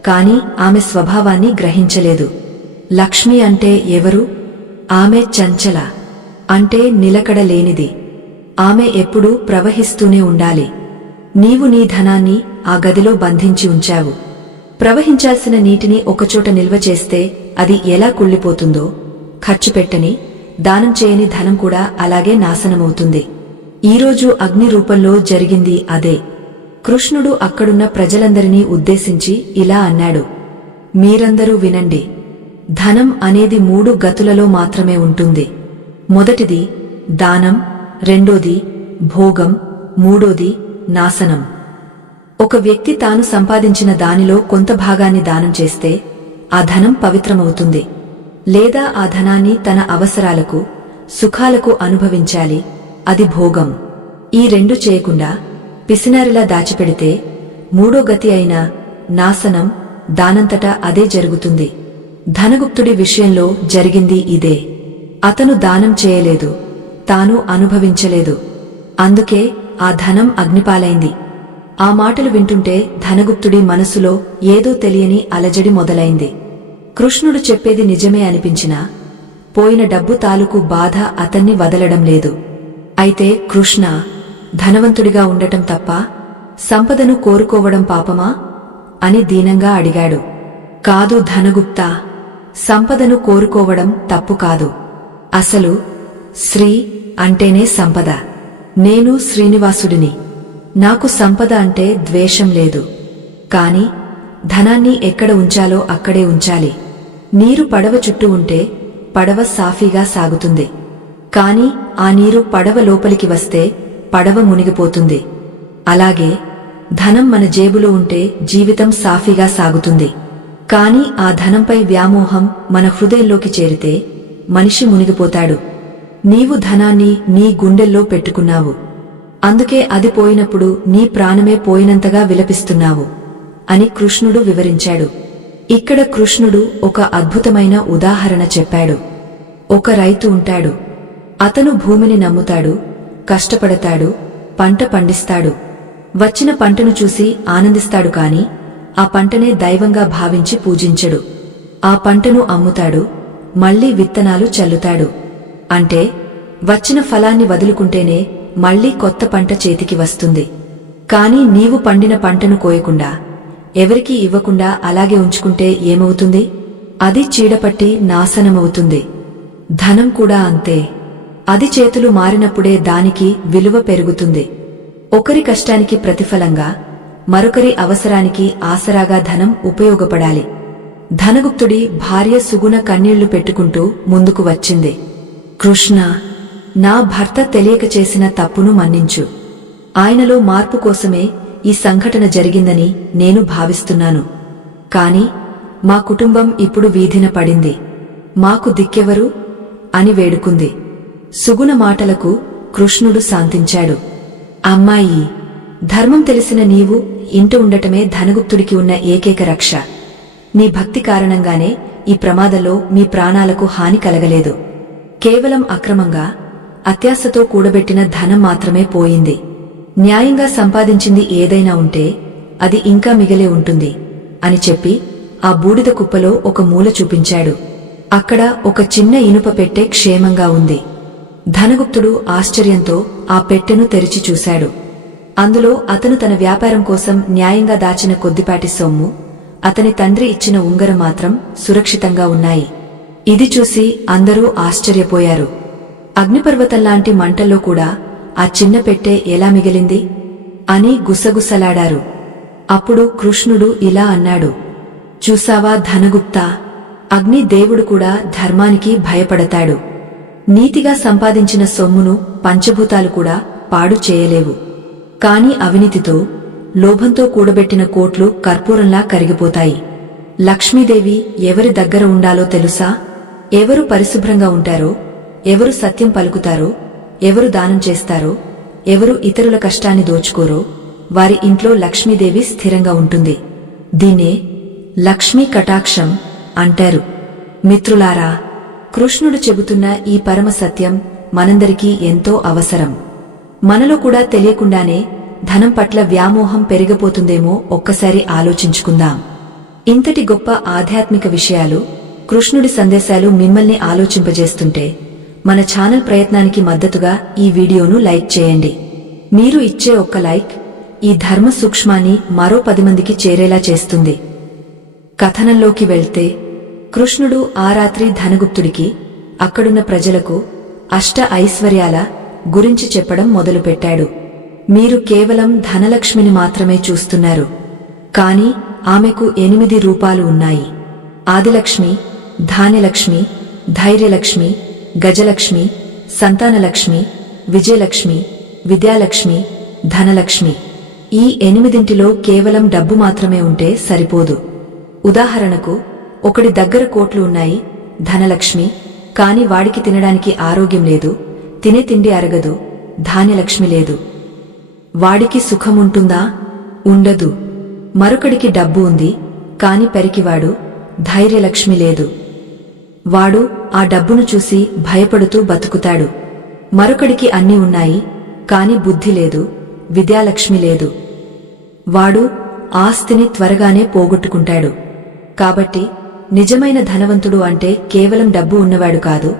కాని ఆమె స్వభావాన్ని గ్రహించలేదు. లక్ష్మి అంటే ఎవరు? ఆమె చంచల, అంటే నిలకడలేనిది. ఆమె ఎప్పుడూ ప్రవహిస్తూనే ఉండాలి. నీవు నీ ధనాన్ని ఆ గదిలో బంధించి ఉంచావు. ప్రవహించాల్సిన నీటిని ఒకచోట నిల్వ చేస్తే అది ఎలా కుళ్ళిపోతుందో, ఖర్చు పెట్టని, దానం చేయని ధనం కూడా అలాగే నాశనమవుతుంది. ఈరోజు అగ్ని రూపంలో జరిగింది అదే. కృష్ణుడు అక్కడున్న ప్రజలందరినీ ఉద్దేశించి ఇలా అన్నాడు. మీరందరూ వినండి. ధనం అనేది 3 గతులలో మాత్రమే ఉంటుంది. మొదటిది దానం, రెండోది భోగం, మూడోది నాశనం. ఒక వ్యక్తి తాను సంపాదించిన దానిలో కొంత భాగాన్ని దానం చేస్తే ఆ ధనం పవిత్రమవుతుంది. లేదా ఆ ధనాన్ని తన అవసరాలకు, సుఖాలకు అనుభవించాలి, అది భోగం. ఈ 2 చేయకుండా పిసినారిలా దాచిపెడితే మూడో గతి అయిన నాశనం దానంతటా అదే జరుగుతుంది. ధనగుప్తుడి విషయంలో జరిగింది ఇదే. అతను దానం చేయలేదు, తాను అనుభవించలేదు. అందుకే ఆ ధనం అగ్నిపాలైంది. ఆ మాటలు వింటుంటే ధనగుప్తుడి మనసులో ఏదో తెలియని అలజడి మొదలైంది. కృష్ణుడు చెప్పేది నిజమే అనిపించినా పోయిన డబ్బు తాలూకు బాధ అతన్ని వదలడం లేదు. అయితే కృష్ణ, ధనవంతుడిగా ఉండటం తప్ప సంపదను కోరుకోవడం పాపమా అని దీనంగా అడిగాడు. కాదు ధనగుప్త, సంపదను కోరుకోవడం తప్పు కాదు. అసలు శ్రీ అంటేనే సంపద. నేను శ్రీనివాసుడిని. నాకు సంపద అంటే ద్వేషం లేదు. కాని ధనాన్ని ఎక్కడ ఉంచాలో అక్కడే ఉంచాలి. నీరు పడవ చుట్టూ ఉంటే పడవ సాఫీగా సాగుతుంది. కాని ఆ నీరు పడవ లోపలికి వస్తే పడవ మునిగిపోతుంది. అలాగే ధనం మన జేబులో ఉంటే జీవితం సాఫీగా సాగుతుంది. కాని ఆ ధనంపై వ్యామోహం మన హృదయంలోకి చేరితే మనిషి మునిగిపోతాడు. నీవు ధనాన్ని నీ గుండెల్లో పెట్టుకున్నావు. అందుకే అది పోయినప్పుడు నీ ప్రాణమే పోయినంతగా విలపిస్తున్నావు అని కృష్ణుడు వివరించాడు. ఇక్కడ కృష్ణుడు ఒక అద్భుతమైన ఉదాహరణ చెప్పాడు. ఒక రైతు ఉంటాడు. అతను భూమిని నమ్ముతాడు, కష్టపడతాడు, పంట పండిస్తాడు. వచ్చిన పంటను చూసి ఆనందిస్తాడు. కాని ఆ పంటనే దైవంగా భావించి పూజించడు. ఆ పంటను అమ్ముతాడు, మళ్లీ విత్తనాలు చల్లుతాడు. అంటే వచ్చిన ఫలాన్ని వదులుకుంటేనే మళ్లీ కొత్త పంట చేతికి వస్తుంది. కాని నీవు పండిన పంటను కోయకుండా, ఎవరికీ ఇవ్వకుండా అలాగే ఉంచుకుంటే ఏమవుతుంది? అది చీడపట్టి నాశనమవుతుంది. ధనం కూడా అంతే. అది చేతులు మారినప్పుడే దానికి విలువ పెరుగుతుంది. ఒకరి కష్టానికి ప్రతిఫలంగా, మరొకరి అవసరానికి ఆసరాగా ధనం ఉపయోగపడాలి. ధనగుప్తుడి భార్య సుగుణ కన్నీళ్లు పెట్టుకుంటూ ముందుకు వచ్చింది. కృష్ణ, నా భర్త తెలియక చేసిన తప్పును మన్నించు. ఆయనలో మార్పు కోసమే ఈ సంఘటన జరిగిందని నేను భావిస్తున్నాను. కాని మా కుటుంబం ఇప్పుడు వీధిన పడింది. మాకు దిక్కెవరు అని వేడుకుంది. సుగుణ మాటలకు కృష్ణుడు శాంతించాడు. అమ్మాయి, ధర్మం తెలిసిన నీవు ఇంట ఉండటమే ధనగుప్తుడికి ఉన్న ఏకైక రక్ష. నీ భక్తి కారణంగానే ఈ ప్రమాదంలో మీ ప్రాణాలకు హాని కలగలేదు. కేవలం అక్రమంగా, అత్యాశతో కూడబెట్టిన ధనం మాత్రమే పోయింది. న్యాయంగా సంపాదించింది ఏదైనా ఉంటే అది ఇంకా మిగిలే ఉంటుంది అని చెప్పి ఆ బూడిద కుప్పలో ఒక మూల చూపించాడు. అక్కడ ఒక చిన్న ఇనుప పెట్టె క్షేమంగా ఉంది. ధనగుప్తుడు ఆశ్చర్యంతో ఆ పెట్టెను తెరిచి చూశాడు. అందులో అతను తన వ్యాపారం కోసం న్యాయంగా దాచిన కొద్దిపాటి సొమ్ము, అతని తండ్రి ఇచ్చిన ఉంగరం మాత్రం సురక్షితంగా ఉన్నాయి. ఇది చూసి అందరూ ఆశ్చర్యపోయారు. అగ్నిపర్వతంలాంటి మంటల్లో కూడా ఆ చిన్న పెట్టె ఎలా మిగిలింది అని గుసగుసలాడారు. అప్పుడు కృష్ణుడు ఇలా అన్నాడు. చూసావా ధనగుప్తా, అగ్ని దేవుడు కూడా ధర్మానికి భయపడతాడు. నీతిగా సంపాదించిన సొమ్మును పంచభూతాలు కూడా పాడు చేయలేవు. కాని అవినీతితో, లోభంతో కూడబెట్టిన కోట్లు కర్పూరంలా కరిగిపోతాయి. లక్ష్మీదేవి ఎవరి దగ్గర ఉండాలో తెలుసా? ఎవరు పరిశుభ్రంగా ఉంటారో, ఎవరు సత్యం పలుకుతారో, ఎవరు దానం చేస్తారో, ఎవరు ఇతరుల కష్టాన్ని దోచుకోరో వారి ఇంట్లో లక్ష్మీదేవి స్థిరంగా ఉంటుంది. దీన్నే లక్ష్మీ కటాక్షం అంటారు. మిత్రులారా, కృష్ణుడు చెబుతున్న ఈ పరమ సత్యం మనందరికీ ఎంతో అవసరం. మనలో కూడా తెలియకుండానే ధనం పట్ల వ్యామోహం పెరిగిపోతుందేమో ఒక్కసారి ఆలోచించుకుందాం. ఇంతటి గొప్ప ఆధ్యాత్మిక విషయాలు, కృష్ణుడి సందేశాలు మిమ్మల్ని ఆలోచింపజేస్తుంటే మన ఛానల్ ప్రయత్నానికి మద్దతుగా ఈ వీడియోను లైక్ చేయండి. మీరు ఇచ్చే ఒక్క లైక్ ఈ ధర్మ సూక్ష్మాన్ని మరో 10 మందికి చేరేలా చేస్తుంది. కథనంలోకి వెళ్తే, కృష్ణుడు ఆ రాత్రి ధనగుప్తుడికి, అక్కడున్న ప్రజలకు అష్ట ఐశ్వర్యాల గురించి చెప్పడం మొదలుపెట్టాడు. మీరు కేవలం ధనలక్ష్మిని మాత్రమే చూస్తున్నారు. కాని ఆమెకు 8 రూపాలు ఉన్నాయి. ఆదిలక్ష్మి, ధాన్యలక్ష్మి, ధైర్యలక్ష్మి, గజలక్ష్మి, సంతానలక్ష్మి, విజయలక్ష్మి, విద్యాలక్ష్మి, ధనలక్ష్మి. ఈ 8 కేవలం డబ్బు మాత్రమే ఉంటే సరిపోదు. ఉదాహరణకు, ఒకడి దగ్గర కోట్లు ఉన్నాయి, ధనలక్ష్మి, కాని వాడికి తినడానికి ఆరోగ్యం లేదు, తినే తిండి అరగదు, ధాన్యలక్ష్మి లేదు. వాడికి సుఖముంటుందా? ఉండదు. మరొకడికి డబ్బు ఉంది, కాని పెరికివాడు, ధైర్యలక్ష్మి లేదు. వాడు ఆ డబ్బును చూసి భయపడుతూ బతుకుతాడు. మరొకడికి అన్నీ ఉన్నాయి, కాని బుద్ధి లేదు, విద్యాలక్ష్మి లేదు. వాడు ఆస్తిని త్వరగానే పోగొట్టుకుంటాడు. కాబట్టి నిజమైన ధనవంతుడు అంటే కేవలం డబ్బు ఉన్నవాడు కాదు,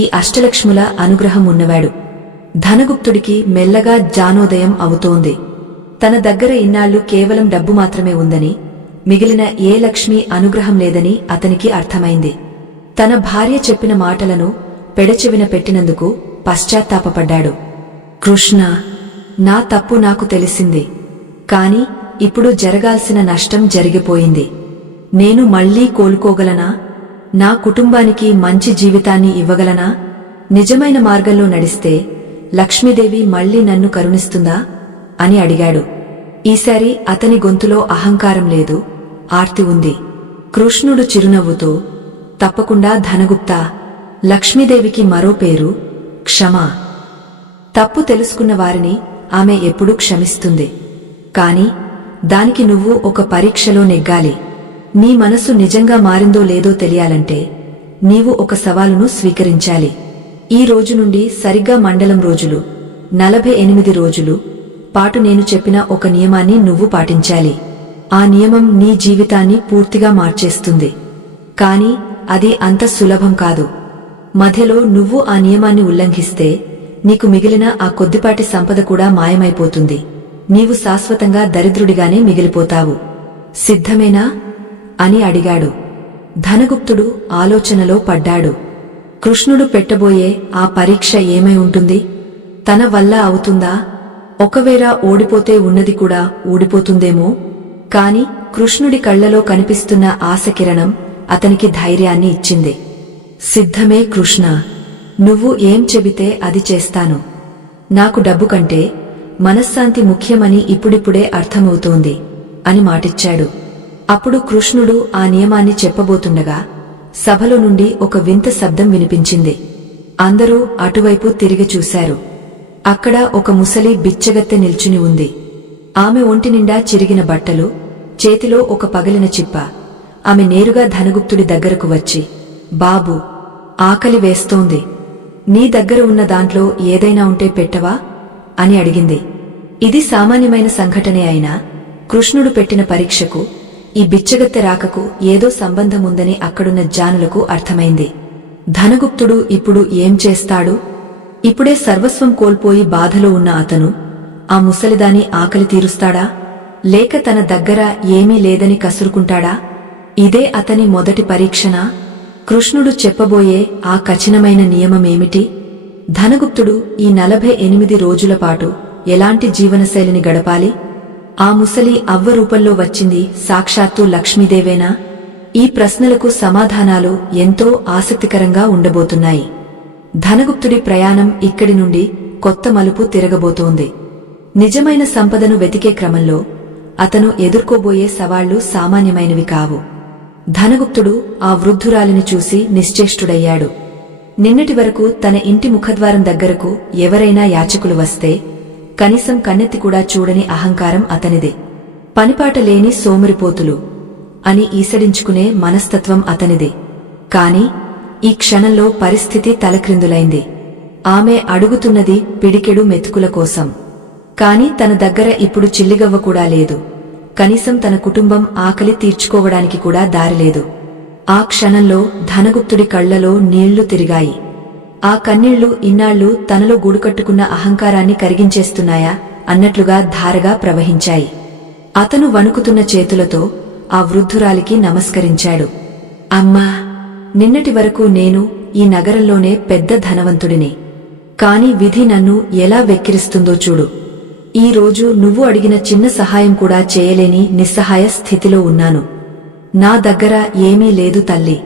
ఈ అష్టలక్ష్ముల అనుగ్రహం ఉన్నవాడు. ధనగుప్తుడికి మెల్లగా జ్ఞానోదయం అవుతోంది. తన దగ్గర ఇన్నాళ్లు కేవలం డబ్బు మాత్రమే ఉందని, మిగిలిన ఏ లక్ష్మి అనుగ్రహం లేదని అతనికి అర్థమైంది. తన భార్య చెప్పిన మాటలను పెడచెవిన పెట్టినందుకు పశ్చాత్తాపపడ్డాడు. కృష్ణ, నా తప్పు నాకు తెలిసింది. కాని ఇప్పుడు జరగాల్సిన నష్టం జరిగిపోయింది. నేను మళ్లీ కోలుకోగలనా? నా కుటుంబానికి మంచి జీవితాన్ని ఇవ్వగలనా? నిజమైన మార్గంలో నడిస్తే లక్ష్మీదేవి మళ్లీ నన్ను కరుణిస్తుందా అని అడిగాడు. ఈసారి అతని గొంతులో అహంకారం లేదు, ఆర్తి ఉంది. కృష్ణుడు చిరునవ్వుతో, తప్పకుండా ధనగుప్తా. లక్ష్మీదేవికి మరో పేరు క్షమ. తప్పు తెలుసుకున్న వారిని ఆమె ఎప్పుడూ క్షమిస్తుంది. కాని దానికి నువ్వు ఒక పరీక్షలో నెగ్గాలి. నీ మనసు నిజంగా మారిందో లేదో తెలియాలంటే నీవు ఒక సవాలును స్వీకరించాలి. ఈ రోజు నుండి సరిగ్గా మండలం రోజులు 48 రోజులు పాటు నేను చెప్పిన ఒక నియమాన్ని నువ్వు పాటించాలి. ఆ నియమం నీ జీవితాన్ని పూర్తిగా మార్చేస్తుంది. కాని అది అంత సులభం కాదు. మధ్యలో నువ్వు ఆ నియమాన్ని ఉల్లంఘిస్తే నీకు మిగిలిన ఆ కొద్దిపాటి సంపద కూడా మాయమైపోతుంది. నీవు శాశ్వతంగా దరిద్రుడిగానే మిగిలిపోతావు. సిద్ధమేనా అని అడిగాడు. ధనగుప్తుడు ఆలోచనలో పడ్డాడు. కృష్ణుడు పెట్టబోయే ఆ పరీక్ష ఏమై ఉంటుంది? తన వల్ల అవుతుందా? ఒకవేళ ఓడిపోతే ఉన్నది కూడా ఊడిపోతుందేమో. కాని కృష్ణుడి కళ్లలో కనిపిస్తున్న ఆశకిరణం అతనికి ధైర్యాన్ని ఇచ్చింది. సిద్ధమే కృష్ణ, నువ్వు ఏం చెబితే అది చేస్తాను. నాకు డబ్బు కంటే మనశ్శాంతి ముఖ్యమని ఇప్పుడిప్పుడే అర్థమవుతోంది అని మాటిచ్చాడు. అప్పుడు కృష్ణుడు ఆ నియమాన్ని చెప్పబోతుండగా సభలో నుండి ఒక వింత శబ్దం వినిపించింది. అందరూ అటువైపు తిరిగి చూశారు. అక్కడ ఒక ముసలి బిచ్చగత్తె నిల్చుని ఉంది. ఆమె ఒంటినిండా చిరిగిన బట్టలు, చేతిలో ఒక పగిలిన చిప్ప. ఆమె నేరుగా ధనగుప్తుడి దగ్గరకు వచ్చి, బాబూ, ఆకలి వేస్తోంది. నీ దగ్గర ఉన్న దాంట్లో ఏదైనా ఉంటే పెట్టవా అని అడిగింది. ఇది సామాన్యమైన సంఘటనే అయినా కృష్ణుడు పెట్టిన పరీక్షకు, ఈ బిచ్చగత్తె రాకకు ఏదో సంబంధముందని అక్కడున్న జానులకు అర్థమైంది. ధనగుప్తుడు ఇప్పుడు ఏం చేస్తాడు? ఇప్పుడే సర్వస్వం కోల్పోయి బాధలో ఉన్న అతను ఆ ముసలిదాని ఆకలి తీరుస్తాడా? లేక తన దగ్గర ఏమీ లేదని కసురుకుంటాడా? ఇదే అతని మొదటి పరీక్షనా? కృష్ణుడు చెప్పబోయే ఆ కఠినమైన నియమమేమిటి? ధనగుప్తుడు ఈ 48 రోజుల పాటు ఎలాంటి జీవనశైలిని గడపాలి? ఆ ముసలి అవ్వ రూపంలో వచ్చింది సాక్షాత్తు లక్ష్మీదేవేనా? ఈ ప్రశ్నలకు సమాధానాలు ఎంతో ఆసక్తికరంగా ఉండబోతున్నాయి. ధనగుప్తుడి ప్రయాణం ఇక్కడి నుండి కొత్త మలుపు తిరగబోతోంది. నిజమైన సంపదను వెతికే క్రమంలో అతను ఎదుర్కోబోయే సవాళ్లు సామాన్యమైనవి కావు. ధనగుప్తుడు ఆ వృద్ధురాలిని చూసి నిశ్చేష్టుడయ్యాడు. నిన్నటి వరకు తన ఇంటి ముఖద్వారం దగ్గరకు ఎవరైనా యాచకులు వస్తే కనీసం కన్నెత్తి కూడా చూడని అహంకారం అతనిది. పనిపాట లేని సోమరిపోతులు అని ఈసడించుకునే మనస్తత్వం అతనిది. కాని ఈ క్షణంలో పరిస్థితి తలక్రిందులైంది. ఆమె అడుగుతున్నది పిడికెడు మెతుకుల కోసం. కాని తన దగ్గర ఇప్పుడు చిల్లిగవ్వ కూడా లేదు. కనీసం తన కుటుంబం ఆకలి తీర్చుకోవడానికి కూడా దారిలేదు. ఆ క్షణంలో ధనగుప్తుడి కళ్లలో నీళ్లు తిరిగాయి. ఆ కన్నీళ్లు ఇన్నాళ్లు తనలో గూడుకట్టుకున్న అహంకారాన్ని కరిగించేస్తున్నాయా అన్నట్లుగా ధారగా ప్రవహించాయి. అతను వణుకుతున్న చేతులతో ఆ వృద్ధురాలికి నమస్కరించాడు. అమ్మా, నిన్నటి వరకు నేను ఈ నగరంలోనే పెద్ద ధనవంతుడిని. కాని విధి నన్ను ఎలా వెక్కిరిస్తుందో చూడు. ఈ రోజు నువ్వు అడిగిన చిన్న సహాయం కూడా చేయలేని నిస్సహాయ స్థితిలో ఉన్నాను. నా దగ్గర ఏమీ లేదు తల్లి.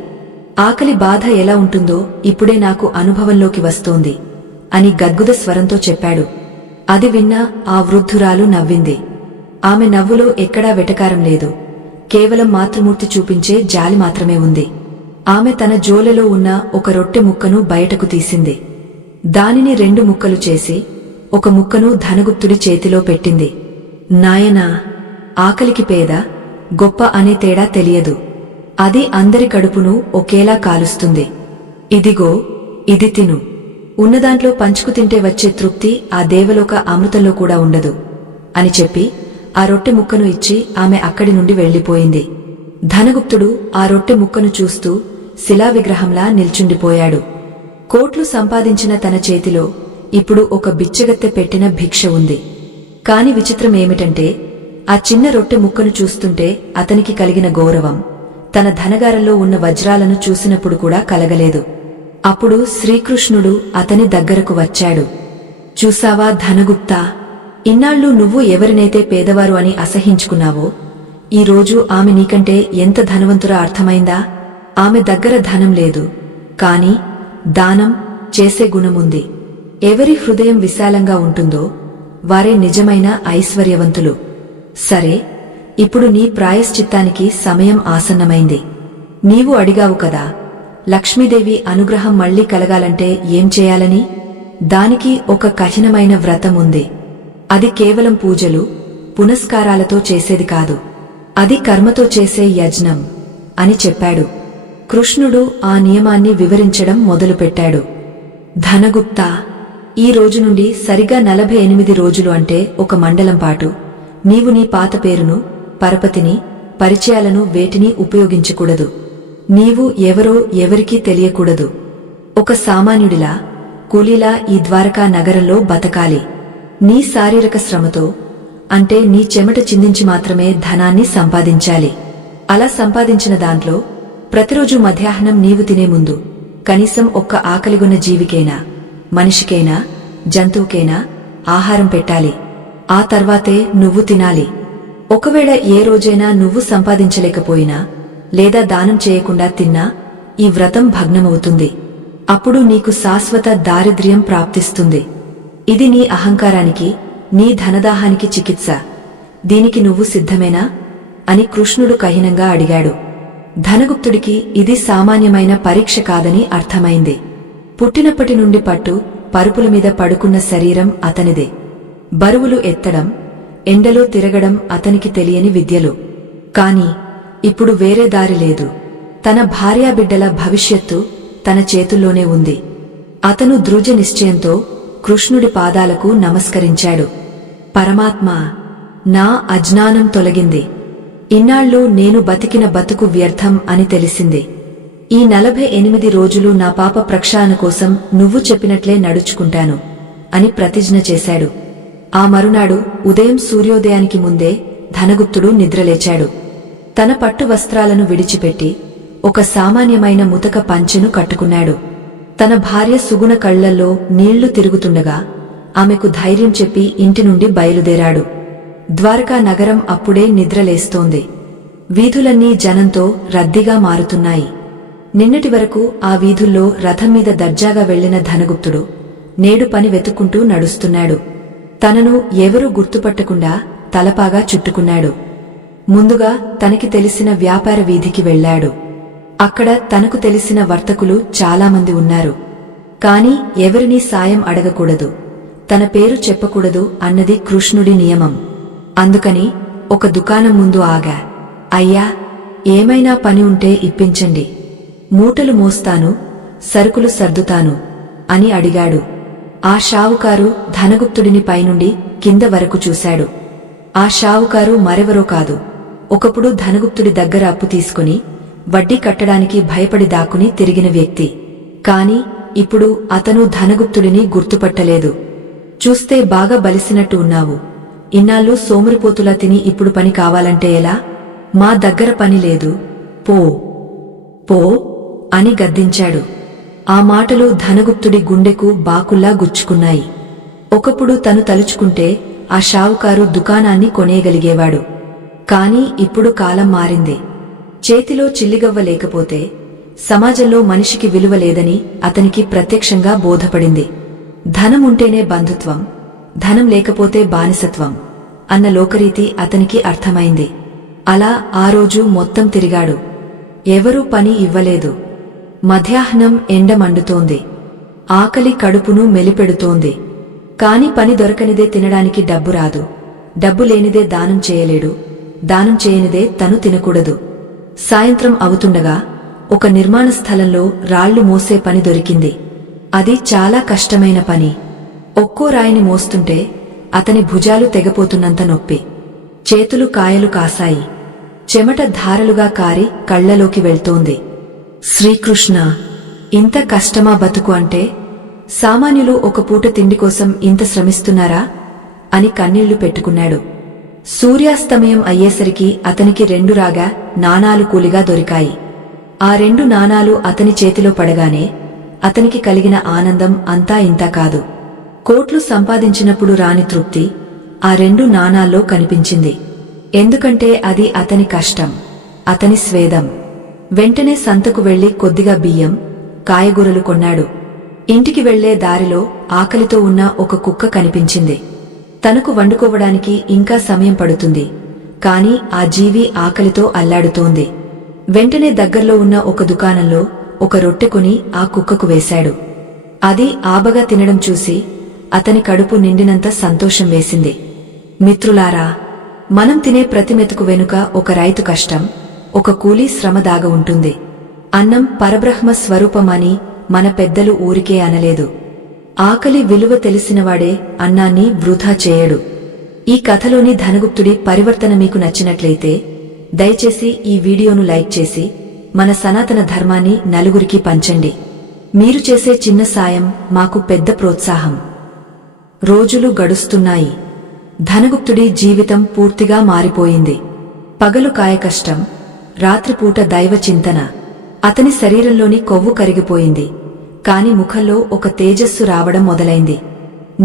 ఆకలి బాధ ఎలా ఉంటుందో ఇప్పుడే నాకు అనుభవంలోకి వస్తోంది అని గద్గుద స్వరంతో చెప్పాడు. అది విన్నా ఆ వృద్ధురాలు నవ్వింది. ఆమె నవ్వులో ఎక్కడా వెటకారం లేదు, కేవలం మాతృమూర్తి చూపించే జాలి మాత్రమే ఉంది. ఆమె తన జోలెలో ఉన్న ఒక రొట్టె ముక్కను బయటకు తీసింది. దానిని 2 ముక్కలు చేసి ఒక ముక్కను ధనగుప్తుడి చేతిలో పెట్టింది. నాయనా, ఆకలికి పేద గొప్ప అనే తేడా తెలియదు. అది అందరి కడుపును ఒకేలా కాలుస్తుంది. ఇదిగో, ఇది తిను. ఉన్నదాంట్లో పంచుకు తింటే వచ్చే తృప్తి ఆ దేవలోక అమృతంలో కూడా ఉండదు అని చెప్పి ఆ రొట్టె ముక్కను ఇచ్చి ఆమె అక్కడి నుండి వెళ్లిపోయింది. ధనగుప్తుడు ఆ రొట్టె ముక్కను చూస్తూ శిలావిగ్రహంలా నిల్చుండిపోయాడు. కోట్లు సంపాదించిన తన చేతిలో ఇప్పుడు ఒక బిచ్చగత్తె పెట్టిన భిక్ష ఉంది. కాని విచిత్రమేమిటంటే ఆ చిన్న రొట్టె ముక్కను చూస్తుంటే అతనికి కలిగిన గౌరవం తన ధనగారంలో ఉన్న వజ్రాలను చూసినప్పుడు కూడా కలగలేదు. అప్పుడు శ్రీకృష్ణుడు అతని దగ్గరకు వచ్చాడు. చూసావా ధనగుప్తా, ఇన్నాళ్ళు నువ్వు ఎవరినైతే పేదవారు అని అసహించుకున్నావో ఈరోజు ఆమె నీకంటే ఎంత ధనవంతురా అర్థమైందా? ఆమె దగ్గర ధనం లేదు, కాని దానం చేసే గుణముంది. ఎవరి హృదయం విశాలంగా ఉంటుందో వారే నిజమైన ఐశ్వర్యవంతులు. సరే, ఇప్పుడు నీ ప్రాయశ్చిత్తానికి సమయం ఆసన్నమైంది. నీవు అడిగావు కదా, లక్ష్మీదేవి అనుగ్రహం మళ్లీ కలగాలంటే ఏం చేయాలని? దానికి ఒక కఠినమైన వ్రతం ఉంది. అది కేవలం పూజలు పునస్కారాలతో చేసేది కాదు, అది కర్మతో చేసే యజ్ఞం అని చెప్పాడు. కృష్ణుడు ఆ నియమాన్ని వివరించడం మొదలుపెట్టాడు. ధనగుప్తా, ఈ రోజు నుండి సరిగా 48 రోజులు అంటే ఒక మండలం పాటు నీవు నీ పాత పేరును, పరపతిని, పరిచయాలను వేటిని ఉపయోగించకూడదు. నీవు ఎవరో ఎవరికీ తెలియకూడదు. ఒక సామాన్యుడిలా, కూలీలా ఈ ద్వారకా నగరంలో బతకాలి. నీ శారీరక శ్రమతో, అంటే నీ చెమట చిందించి మాత్రమే ధనాన్ని సంపాదించాలి. అలా సంపాదించిన దాంట్లో ప్రతిరోజు మధ్యాహ్నం నీవు తినే ముందు కనీసం ఒక్క ఆకలిగొన్న జీవికైనా, మనిషికైనా, జంతువుకైనా ఆహారం పెట్టాలి. ఆ తర్వాతే నువ్వు తినాలి. ఒకవేళ ఏ రోజైనా నువ్వు సంపాదించలేకపోయినా లేదా దానం చేయకుండా తిన్నా ఈ వ్రతం భగ్నమవుతుంది. అప్పుడు నీకు శాశ్వత దారిద్ర్యం ప్రాప్తిస్తుంది. ఇది నీ అహంకారానికి, నీ ధనదాహానికి చికిత్స. దీనికి నువ్వు సిద్ధమేనా అని కృష్ణుడు కఠినంగా అడిగాడు. ధనగుప్తుడికి ఇది సామాన్యమైన పరీక్ష కాదని అర్థమైంది. పుట్టినప్పటి నుండి పట్టు పరుపుల మీద పడుకున్న శరీరం అతనిదే. బరువులు ఎత్తడం, ఎండలో తిరగడం అతనికి తెలియని విద్యలు. కాని ఇప్పుడు వేరే దారి లేదు. తన భార్యాబిడ్డల భవిష్యత్తు తన చేతుల్లోనే ఉంది. అతను దృఢ నిశ్చయంతో కృష్ణుడి పాదాలకు నమస్కరించాడు. పరమాత్మా, నా అజ్ఞానం తొలగింది. ఇన్నాళ్ళు నేను బతికిన బతుకు వ్యర్థం అని తెలిసింది. ఈ 48 రోజులు నా పాప ప్రక్షాళన కోసం నువ్వు చెప్పినట్లే నడుచుకుంటాను అని ప్రతిజ్ఞ చేశాడు. ఆ మరునాడు ఉదయం సూర్యోదయానికి ముందే ధనగుప్తుడు నిద్రలేచాడు. తన పట్టు వస్త్రాలను విడిచిపెట్టి ఒక సామాన్యమైన ముతక పంచెను కట్టుకున్నాడు. తన భార్య సుగుణ కళ్లల్లో నీళ్లు తిరుగుతుండగా ఆమెకు ధైర్యం చెప్పి ఇంటి నుండి బయలుదేరాడు. ద్వారకా నగరం అప్పుడే నిద్రలేస్తోంది. వీధులన్నీ జనంతో రద్దీగా మారుతున్నాయి. నిన్నటి వరకు ఆ వీధుల్లో రథం మీద దర్జాగా వెళ్లిన ధనగుప్తుడు నేడు పని వెతుక్కుంటూ నడుస్తున్నాడు. తనను ఎవరూ గుర్తుపట్టకుండా తలపాగా చుట్టుకున్నాడు. ముందుగా తనకి తెలిసిన వ్యాపార వీధికి వెళ్లాడు. అక్కడ తనకు తెలిసిన వర్తకులు చాలామంది ఉన్నారు. కాని ఎవరినీ సాయం అడగకూడదు, తన పేరు చెప్పకూడదు అన్నది కృష్ణుడి నియమం. అందుకని ఒక దుకాణం ముందు ఆగా. అయ్యా, ఏమైనా పని ఉంటే ఇప్పించండి, మూటలు మోస్తాను, సరుకులు సర్దుతాను అని అడిగాడు. ఆ షావుకారు ధనగుప్తుడిని పైనుండి కింద వరకు చూశాడు. ఆ షావుకారు మరెవరో కాదు, ఒకప్పుడు ధనగుప్తుడి దగ్గర అప్పు తీసుకుని వడ్డీ కట్టడానికి భయపడి దాక్కుని తిరిగిన వ్యక్తి. కాని ఇప్పుడు అతను ధనగుప్తుడిని గుర్తుపట్టలేదు. చూస్తే బాగా బలిసినట్టు ఉన్నావు. ఇన్నాళ్ళు సోమరిపోతులా తిని ఇప్పుడు పని కావాలంటే ఎలా? మా దగ్గర పని లేదు, పో పో అని గద్దించాడు. ఆ మాటలు ధనగుప్తుడి గుండెకు బాకుల్లా గుచ్చుకున్నాయి. ఒకప్పుడు తను తలుచుకుంటే ఆ షావుకారు దుకాణాన్ని కొనేయగలిగేవాడు. కాని ఇప్పుడు కాలం మారింది. చేతిలో చిల్లిగవ్వ లేకపోతే సమాజంలో మనిషికి విలువ లేదని అతనికి ప్రత్యక్షంగా బోధపడింది. ధనముంటేనే బంధుత్వం, ధనం లేకపోతే బానిసత్వం అన్న లోకరీతి అతనికి అర్థమైంది. అలా ఆ రోజు మొత్తం తిరిగాడు. ఎవరూ పని ఇవ్వలేదు. మధ్యాహ్నం ఎండ మండుతోంది. ఆకలి కడుపును మెలిపెడుతోంది. కాని పని దొరకనిదే తినడానికి డబ్బు రాదు, డబ్బు లేనిదే దానం చేయలేడు, దానం చేయనిదే తను తినకూడదు. సాయంత్రం అవుతుండగా ఒక నిర్మాణ స్థలంలో రాళ్లు మోసే పని దొరికింది. అది చాలా కష్టమైన పని. ఒక్కో రాయిని మోస్తుంటే అతని భుజాలు తెగపోతున్నంత నొప్పి. చేతులు కాయలు కాసాయి. చెమట ధారలుగా కారి కళ్లలోకి వెళ్తోంది. శ్రీకృష్ణ, ఇంత కష్టమా బతుకు అంటే? సామాన్యులు ఒక పూట తిండి కోసం ఇంత శ్రమిస్తున్నారా అని కన్నీళ్లు పెట్టుకున్నాడు. సూర్యాస్తమయం అయ్యేసరికి అతనికి 2 రాగా నాణాలు కూలిగా దొరికాయి. ఆ 2 నాణాలు అతని చేతిలో పడగానే అతనికి కలిగిన ఆనందం అంతా ఇంతా కాదు. కోట్లు సంపాదించినప్పుడు రాని తృప్తి ఆ 2 నాణాల్లో కనిపించింది. ఎందుకంటే అది అతని కష్టం, అతని స్వేదం. వెంటనే సంతకు వెళ్లి కొద్దిగా బియ్యం, కాయగూరలు కొన్నాడు. ఇంటికి వెళ్లే దారిలో ఆకలితో ఉన్న ఒక కుక్క కనిపించింది. తనకు వండుకోవడానికి ఇంకా సమయం పడుతుంది, కాని ఆ జీవి ఆకలితో అల్లాడుతోంది. వెంటనే దగ్గర్లో ఉన్న ఒక దుకాణంలో ఒక రొట్టె కొని ఆ కుక్కకు వేశాడు. అది ఆబగా తినడం చూసి అతని కడుపు నిండినంత సంతోషం వేసింది. మిత్రులారా, మనం తినే ప్రతి మెతుకు వెనుక ఒక రైతు కష్టం, ఒక కూలీ శ్రమ దాగ ఉంటుంది. అన్నం పరబ్రహ్మ స్వరూపమని మన పెద్దలు ఊరికే అనలేదు. ఆకలి విలువ తెలిసినవాడే అన్నాన్ని వృధా చేయడు. ఈ కథలోని ధనగుప్తుడి పరివర్తన మీకు నచ్చినట్లయితే దయచేసి ఈ వీడియోను లైక్ చేసి మన సనాతన ధర్మాన్ని నలుగురికి పంచండి. మీరు చేసే చిన్న సాయం మాకు పెద్ద ప్రోత్సాహం. రోజులు గడుస్తున్నాయి. ధనగుప్తుడి జీవితం పూర్తిగా మారిపోయింది. పగలు కాయకష్టం, రాత్రిపూట దైవ చింతన. అతని శరీరంలోని కొవ్వు కరిగిపోయింది, కాని ముఖంలో ఒక తేజస్సు రావడం మొదలైంది.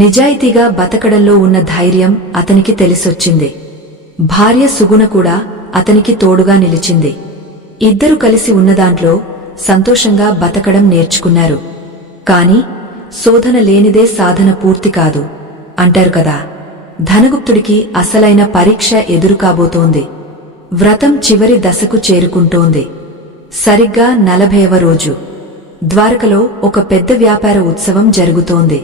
నిజాయితీగా బతకడంలో ఉన్న ధైర్యం అతనికి తెలిసొచ్చింది. భార్య సుగుణ కూడా అతనికి తోడుగా నిలిచింది. ఇద్దరు కలిసి ఉన్నదాంట్లో సంతోషంగా బతకడం నేర్చుకున్నారు. కాని శోధన లేనిదే సాధన పూర్తి కాదు అంటారు కదా. ధనగుప్తుడికి అసలైన పరీక్ష ఎదురుకాబోతోంది. వ్రతం చివరి దశకు చేరుకుంటోంది. సరిగ్గా 40వ రోజు ద్వారకలో ఒక పెద్ద వ్యాపార ఉత్సవం జరుగుతోంది.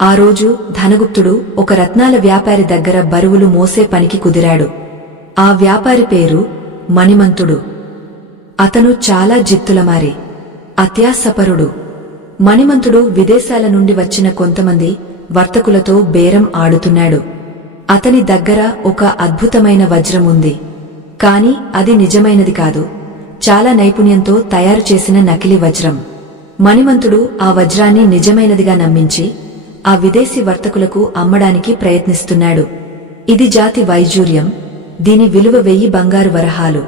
ఆ రోజు ధనగుప్తుడు ఒక రత్నాల వ్యాపారి దగ్గర బరువులు మోసే పనికి కుదిరాడు. ఆ వ్యాపారి పేరు మణిమంతుడు. అతను చాలా జిత్తులమారి, అత్యాసపరుడు. మణిమంతుడు విదేశాల నుండి వచ్చిన కొంతమంది వర్తకులతో బేరం ఆడుతున్నాడు. అతని దగ్గర ఒక అద్భుతమైన వజ్రం ఉంది, కాని అది నిజమైనది కాదు, చాలా నైపుణ్యంతో తయారు చేసిన నకిలీ వజ్రం. మణిమంతుడు ఆ వజ్రాన్ని నిజమైనదిగా నమ్మించి ఆ విదేశీ వర్తకులకు అమ్మడానికి ప్రయత్నిస్తున్నాడు. ఇది జాతి వైజూర్యం, దీని విలువ 1000 బంగారు వరహాలు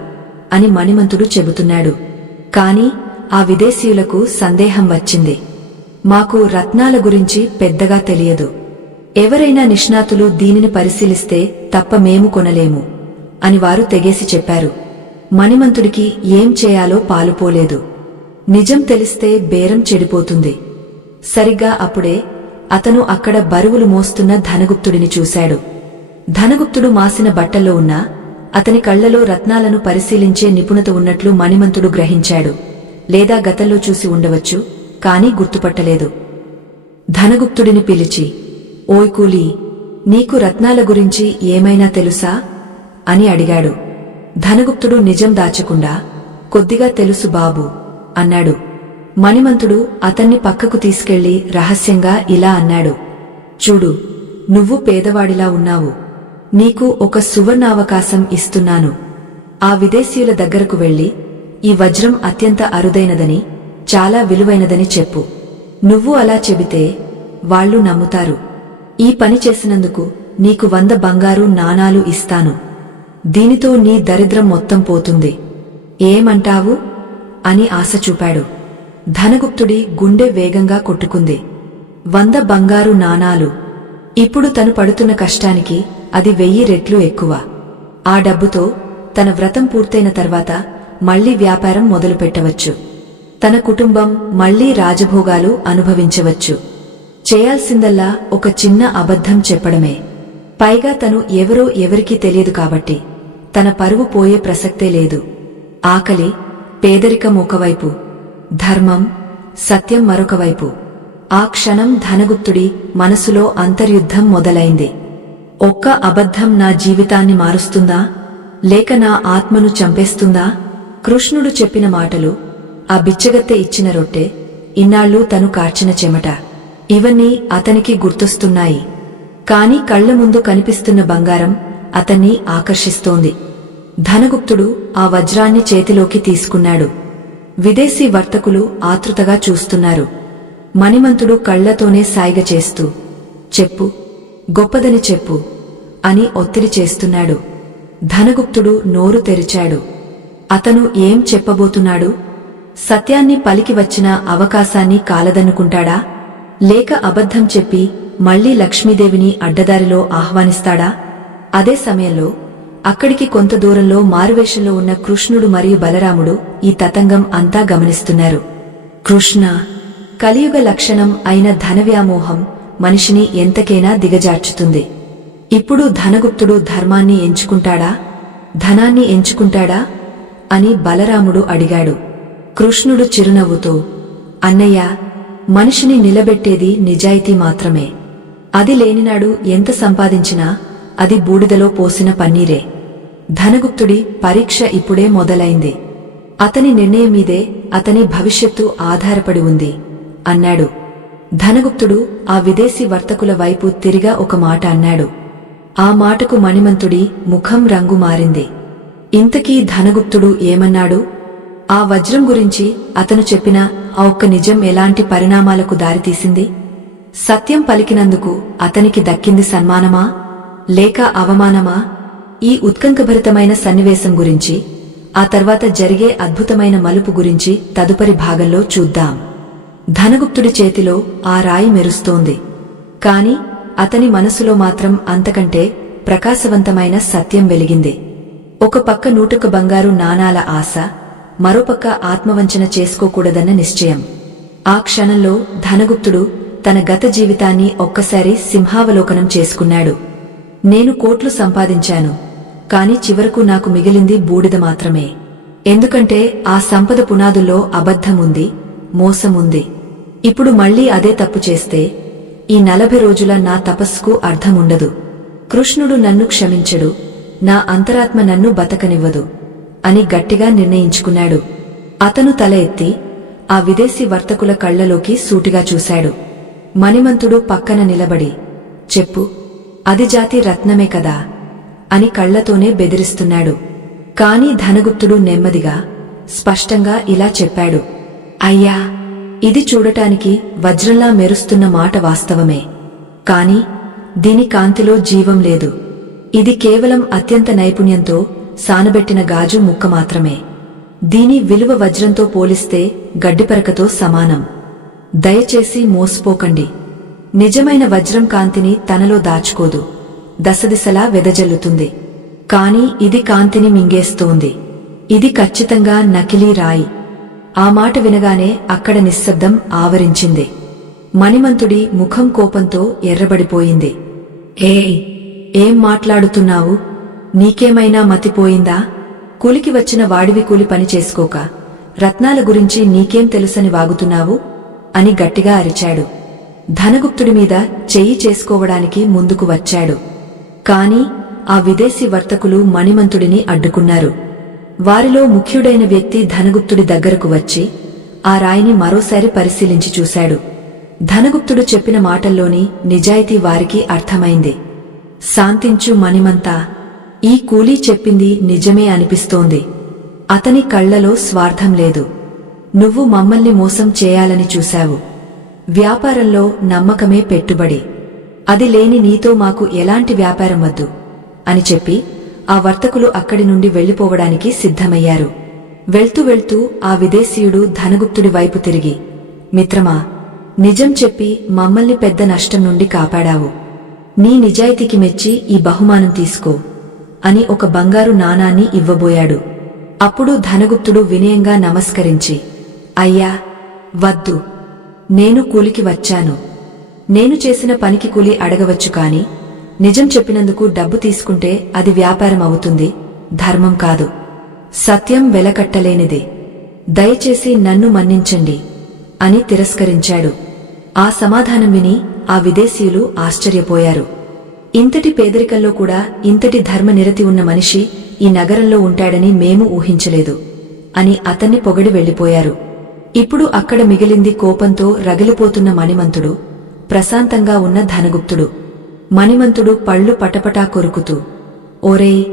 అని మణిమంతుడు చెబుతున్నాడు. కాని ఆ విదేశీయులకు సందేహం వచ్చింది. మాకు రత్నాల గురించి పెద్దగా తెలియదు. ఎవరైనా నిష్ణాతులు దీనిని పరిశీలిస్తే తప్ప మేము కొనలేము అని వారు తెగేసి చెప్పారు. మణిమంతుడికి ఏం చేయాలో పాలుపోలేదు. నిజం తెలిస్తే బేరం చెడిపోతుంది. సరిగ్గా అప్పుడే అతను అక్కడ బరువులు మోస్తున్న ధనగుప్తుడిని చూశాడు. ధనగుప్తుడు మాసిన బట్టల్లో ఉన్న అతని కళ్లలో రత్నాలను పరిశీలించే నిపుణత ఉన్నట్లు మణిమంతుడు గ్రహించాడు. లేదా గతంలో చూసి ఉండవచ్చు, కాని గుర్తుపట్టలేదు. ధనగుప్తుడిని పిలిచి, ఓయ్ కూలీ, నీకు రత్నాల గురించి ఏమైనా తెలుసా అని అడిగాడు. ధనగుప్తుడు నిజం దాచకుండా, కొద్దిగా తెలుసు బాబూ అన్నాడు. మణిమంతుడు అతన్ని పక్కకు తీసుకెళ్లి రహస్యంగా ఇలా అన్నాడు, చూడు, నువ్వు పేదవాడిలా ఉన్నావు. నీకు ఒక సువర్ణావకాశం ఇస్తున్నాను. ఆ విదేశీయుల దగ్గరకు వెళ్లి ఈ వజ్రం అత్యంత అరుదైనదని, చాలా విలువైనదని చెప్పు. నువ్వు అలా చెబితే వాళ్లు నమ్ముతారు. ఈ పని చేసినందుకు నీకు 100 బంగారు నాణాలు ఇస్తాను. దీనితో నీ దరిద్రం మొత్తం పోతుంది. ఏమంటావు అని ఆశ చూపాడు. ధనగుప్తుడి గుండె వేగంగా కొట్టుకుంది. 100 బంగారు నాణాలు! ఇప్పుడు తను పడుతున్న కష్టానికి అది 1000 రెట్లు ఎక్కువ. ఆ డబ్బుతో తన వ్రతం పూర్తయిన తర్వాత మళ్లీ వ్యాపారం మొదలుపెట్టవచ్చు. తన కుటుంబం మళ్లీ రాజభోగాలు అనుభవించవచ్చు. చేయాల్సిందల్లా ఒక చిన్న అబద్ధం చెప్పడమే. పైగా తను ఎవరో ఎవరికీ తెలియదు కాబట్టి తన పరువు పోయే ప్రసక్తే లేదు. ఆకలి, పేదరికం ఒకవైపు, ధర్మం, సత్యం మరొకవైపు. ఆ క్షణం ధనగుప్తుడి మనసులో అంతర్యుద్ధం మొదలైంది. ఒక్క అబద్ధం నా జీవితాన్ని మారుస్తుందా, లేక నా ఆత్మను చంపేస్తుందా? కృష్ణుడు చెప్పిన మాటలు, ఆ బిచ్చగత్తె ఇచ్చిన రొట్టె, ఇన్నాళ్లు తను కార్చిన చెమట, ఇవన్నీ అతనికి గుర్తొస్తున్నాయి. కాని కళ్ల ముందు కనిపిస్తున్న బంగారం అతన్ని ఆకర్షిస్తోంది. ధనగుప్తుడు ఆ వజ్రాన్ని చేతిలోకి తీసుకున్నాడు. విదేశీ వర్తకులు ఆతృతగా చూస్తున్నారు. మణిమంతుడు కళ్లతోనే సాయిగ చేస్తూ, చెప్పు, గొప్పదని చెప్పు అని ఒత్తిడి చేస్తున్నాడు. ధనగుప్తుడు నోరు తెరిచాడు. అతను ఏం చెప్పబోతున్నాడు? సత్యాన్ని పలికి వచ్చిన అవకాశాన్ని కాలదన్నుకుంటాడా? లేక అబద్ధం చెప్పి మళ్లీ లక్ష్మీదేవిని అడ్డదారిలో ఆహ్వానిస్తాడా? అదే సమయంలో అక్కడికి కొంత దూరంలో మారువేషంలో ఉన్న కృష్ణుడు మరియు బలరాముడు ఈ తతంగం అంతా గమనిస్తున్నారు. కృష్ణ, కలియుగ లక్షణం అయిన ధనవ్యామోహం మనిషిని ఎంతకైనా దిగజార్చుతుంది. ఇప్పుడు ధనగుప్తుడు ధర్మాన్ని ఎంచుకుంటాడా, ధనాన్ని ఎంచుకుంటాడా అని బలరాముడు అడిగాడు. కృష్ణుడు చిరునవ్వుతో, అన్నయ్య, మనిషిని నిలబెట్టేది నిజాయితీ మాత్రమే. అది లేనినాడు ఎంత సంపాదించినా అది బూడిదలో పోసిన పన్నీరే. ధనగుప్తుడి పరీక్ష ఇప్పుడే మొదలైంది. అతని నిర్ణయం మీదే అతని భవిష్యత్తు ఆధారపడి ఉంది అన్నాడు. ధనగుప్తుడు ఆ విదేశీ వర్తకుల వైపు తిరిగా ఒక మాట అన్నాడు. ఆ మాటకు మణిమంతుడి ముఖం రంగు మారింది. ఇంతకీ ధనగుప్తుడు ఏమన్నాడు? ఆ వజ్రం గురించి అతను చెప్పిన ఆ ఒక్క నిజం ఎలాంటి పరిణామాలకు దారితీసింది? సత్యం పలికినందుకు అతనికి దక్కింది సన్మానమా లేక అవమానమా? ఈ ఉత్కంఠభరితమైన సన్నివేశం గురించి, ఆ తర్వాత జరిగే అద్భుతమైన మలుపు గురించి తదుపరి భాగంలో చూద్దాం. ధనగుప్తుడి చేతిలో ఆ రాయి మెరుస్తోంది. కాని అతని మనసులో మాత్రం అంతకంటే ప్రకాశవంతమైన సత్యం వెలిగింది. ఒక పక్క 100 బంగారు నాణాల ఆశ, మరోపక్క ఆత్మవంచన చేసుకోకూడదన్న నిశ్చయం. ఆ క్షణంలో ధనగుప్తుడు తన గత జీవితాన్ని ఒక్కసారి సింహావలోకనం చేసుకున్నాడు. నేను కోట్లు సంపాదించాను, కాని చివరకు నాకు మిగిలింది బూడిద మాత్రమే. ఎందుకంటే ఆ సంపద పునాదుల్లో అబద్ధముంది, మోసముంది. ఇప్పుడు మళ్లీ అదే తప్పు చేస్తే ఈ 40 రోజుల నా తపస్సుకు అర్థముండదు. కృష్ణుడు నన్ను క్షమించడు, నా అంతరాత్మ నన్ను బతకనివ్వదు అని గట్టిగా నిర్ణయించుకున్నాడు. అతను తల ఎత్తి ఆ విదేశీ వర్తకుల కళ్లలోకి సూటిగా చూశాడు. మణిమంతుడు పక్కన నిలబడి, చెప్పు, అది జాతి రత్నమే కదా అని కళ్లతోనే బెదిరిస్తున్నాడు. కాని ధనగుప్తుడు నెమ్మదిగా, స్పష్టంగా ఇలా చెప్పాడు. అయ్యా, ఇది చూడటానికి వజ్రంలా మెరుస్తున్న మాట వాస్తవమే. కాని దీని కాంతిలో జీవం లేదు. ఇది కేవలం అత్యంత నైపుణ్యంతో సానబెట్టిన గాజు ముక్క మాత్రమే. దీని విలువ వజ్రంతో పోలిస్తే గడ్డిపరకతో సమానం. దయచేసి మోసపోకండి. నిజమైన వజ్రం కాంతిని తనలో దాచుకోదు, దశదిశలా వెదజల్లుతుంది. కాని ఇది కాంతిని మింగేస్తోంది. ఇది ఖచ్చితంగా నకిలీ రాయి. ఆ మాట వినగానే అక్కడ నిశ్శబ్దం ఆవరించింది. మణిమంతుడి ముఖం కోపంతో ఎర్రబడిపోయింది. ఏం మాట్లాడుతున్నావు? నీకేమైనా మతిపోయిందా? కూలికి వచ్చిన వాడివి కూలి పని చేసుకోక రత్నాల గురించి నీకేం తెలుసని వాగుతున్నావు అని గట్టిగా అరిచాడు. ధనగుప్తుడి మీద చెయ్యి చేసుకోవడానికి ముందుకు వచ్చాడు. కాని ఆ విదేశీ వర్తకులు మణిమంతుడిని అడ్డుకున్నారు. వారిలో ముఖ్యుడైన వ్యక్తి ధనగుప్తుడి దగ్గరకు వచ్చి ఆ రాయిని మరోసారి పరిశీలించి చూశాడు. ధనగుప్తుడు చెప్పిన మాటల్లోని నిజాయితీ వారికి అర్థమైంది. శాంతించు మణిమంతా, ఈ కూలీ చెప్పింది నిజమే అనిపిస్తోంది. అతని కళ్లలో స్వార్థం లేదు. నువ్వు మమ్మల్ని మోసం చేయాలని చూశావు. వ్యాపారంలో నమ్మకమే పెట్టుబడి. అది లేని నీతో మాకు ఎలాంటి వ్యాపారం వద్దు అని చెప్పి ఆ వర్తకులు అక్కడి నుండి వెళ్లిపోవడానికి సిద్ధమయ్యారు. వెళ్తూ వెళ్తూ ఆ విదేశీయుడు ధనగుప్తుడి వైపు తిరిగి, మిత్రమా, నిజం చెప్పి మమ్మల్ని పెద్ద నష్టం నుండి కాపాడావు. నీ నిజాయితీకి మెచ్చి ఈ బహుమానం తీసుకో అని ఒక బంగారు నాణాన్ని ఇవ్వబోయాడు. అప్పుడు ధనగుప్తుడు వినయంగా నమస్కరించి, అయ్యా, వద్దు. నేను కూలికి వచ్చాను. నేను చేసిన పనికి కూలి అడగవచ్చు, కాని నిజం చెప్పినందుకు డబ్బు తీసుకుంటే అది వ్యాపారం అవుతుంది, ధర్మం కాదు. సత్యం వెలకట్టలేనిది. దయచేసి నన్ను మన్నించండి అని తిరస్కరించాడు. ఆ సమాధానం విని ఆ విదేశీయులు ఆశ్చర్యపోయారు. ఇంతటి పేదరికంలో కూడా ఇంతటి ధర్మనిరతి ఉన్న మనిషి ఈ నగరంలో ఉంటాడని మేము ఊహించలేదు అని అతన్ని పొగడి వెళ్లిపోయారు. ఇప్పుడు అక్కడ మిగిలింది కోపంతో రగిలిపోతున్న మణిమంతుడు, ప్రశాంతంగా ఉన్న ధనగుప్తుడు. మణిమంతుడు పళ్ళు పటపటా కొరుకుతూ, ఓరేయ్,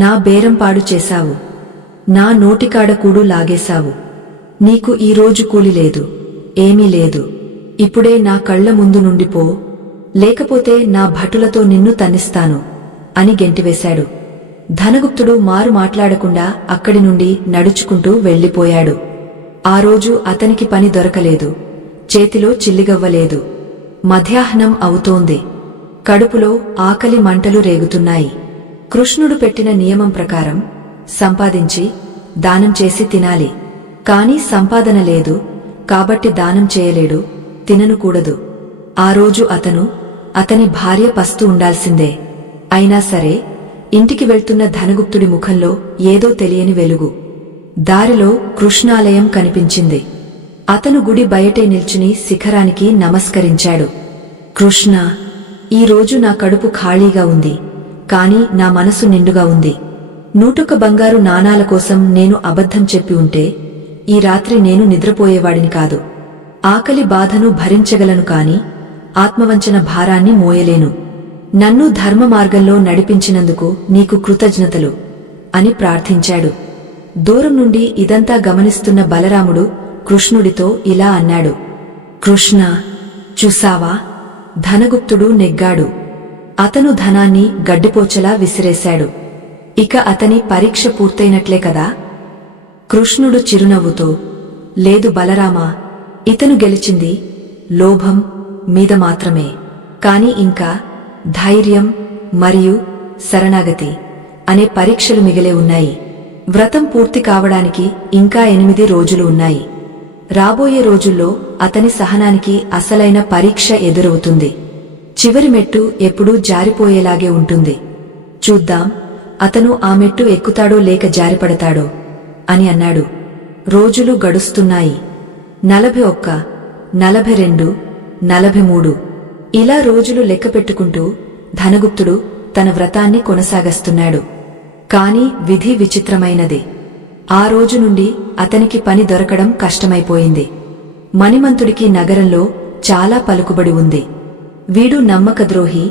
నా బేరం పాడు చేశావు. నా నోటికాడ కూడు లాగేశావు. నీకు ఈరోజు కూలి లేదు, ఏమీ లేదు. ఇప్పుడే నా కళ్ల ముందు నుండి పో, లేకపోతే నా భటులతో నిన్ను తన్నిస్తాను అని గెంటివేశాడు. ధనగుప్తుడు మారు మాట్లాడకుండా అక్కడి నుండి నడుచుకుంటూ వెళ్ళిపోయాడు. ఆ రోజు అతనికి పని దొరకలేదు. చేతిలో చిల్లిగవ్వలేదు. మధ్యాహ్నం అవుతోంది. కడుపులో ఆకలి మంటలు రేగుతున్నాయి. కృష్ణుడు పెట్టిన నియమం ప్రకారం సంపాదించి దానం చేసి తినాలి. కాని సంపాదన లేదు కాబట్టి దానం చేయలేడు, తిననుకూడదు. ఆ రోజు అతని భార్య పస్తు ఉండాల్సిందే. అయినా సరే ఇంటికి వెళ్తున్న ధనగుప్తుడి ముఖంలో ఏదో తెలియని వెలుగు. దారిలో కృష్ణాలయం కనిపించింది. అతను గుడి బయటే నిల్చుని శిఖరానికి నమస్కరించాడు. కృష్ణా, ఈరోజు నా కడుపు ఖాళీగా ఉంది, కాని నా మనసు నిండుగా ఉంది. 101 బంగారు నాణాల కోసం నేను అబద్ధం చెప్పి ఉంటే ఈ రాత్రి నేను నిద్రపోయేవాడిని కాదు. ఆకలి బాధను భరించగలను కాని ఆత్మవంచన భారాన్ని మోయలేను. నన్ను ధర్మ మార్గంలో నడిపించినందుకు నీకు కృతజ్ఞతలు అని ప్రార్థించాడు. దూరం నుండి ఇదంతా గమనిస్తున్న బలరాముడు కృష్ణుడితో ఇలా అన్నాడు. కృష్ణా, చూసావా? ధనగుప్తుడు నెగ్గాడు. అతను ధనాన్ని గడ్డిపోచలా విసిరేశాడు. ఇక అతని పరీక్ష పూర్తయినట్లే కదా? కృష్ణుడు చిరునవ్వుతో, లేదు బలరామా, ఇతను గెలిచింది లోభం మీద మాత్రమే, కాని ఇంకా ధైర్యం మరియు శరణాగతి అనే పరీక్షలు మిగిలే ఉన్నాయి. వ్రతం పూర్తి కావడానికి ఇంకా 8 రోజులు ఉన్నాయి. రాబోయే రోజుల్లో అతని సహనానికి అసలైన పరీక్ష ఎదురవుతుంది. చివరి మెట్టు ఎప్పుడూ జారిపోయేలాగే ఉంటుంది. చూద్దాం అతను ఆ మెట్టు ఎక్కుతాడో లేక జారిపడతాడో అని అన్నాడు. రోజులు గడుస్తున్నాయి. 41, 42, 43 ఇలా రోజులు లెక్కపెట్టుకుంటూ ధనగుప్తుడు తన వ్రతాన్ని కొనసాగిస్తున్నాడు. కాని విధి విచిత్రమైనది. ఆ రోజు నుండి అతనికి పని దొరకడం కష్టమైపోయింది. మణిమంతుడికి నగరంలో చాలా పలుకుబడి ఉంది. వీడు నమ్మకద్రోహి,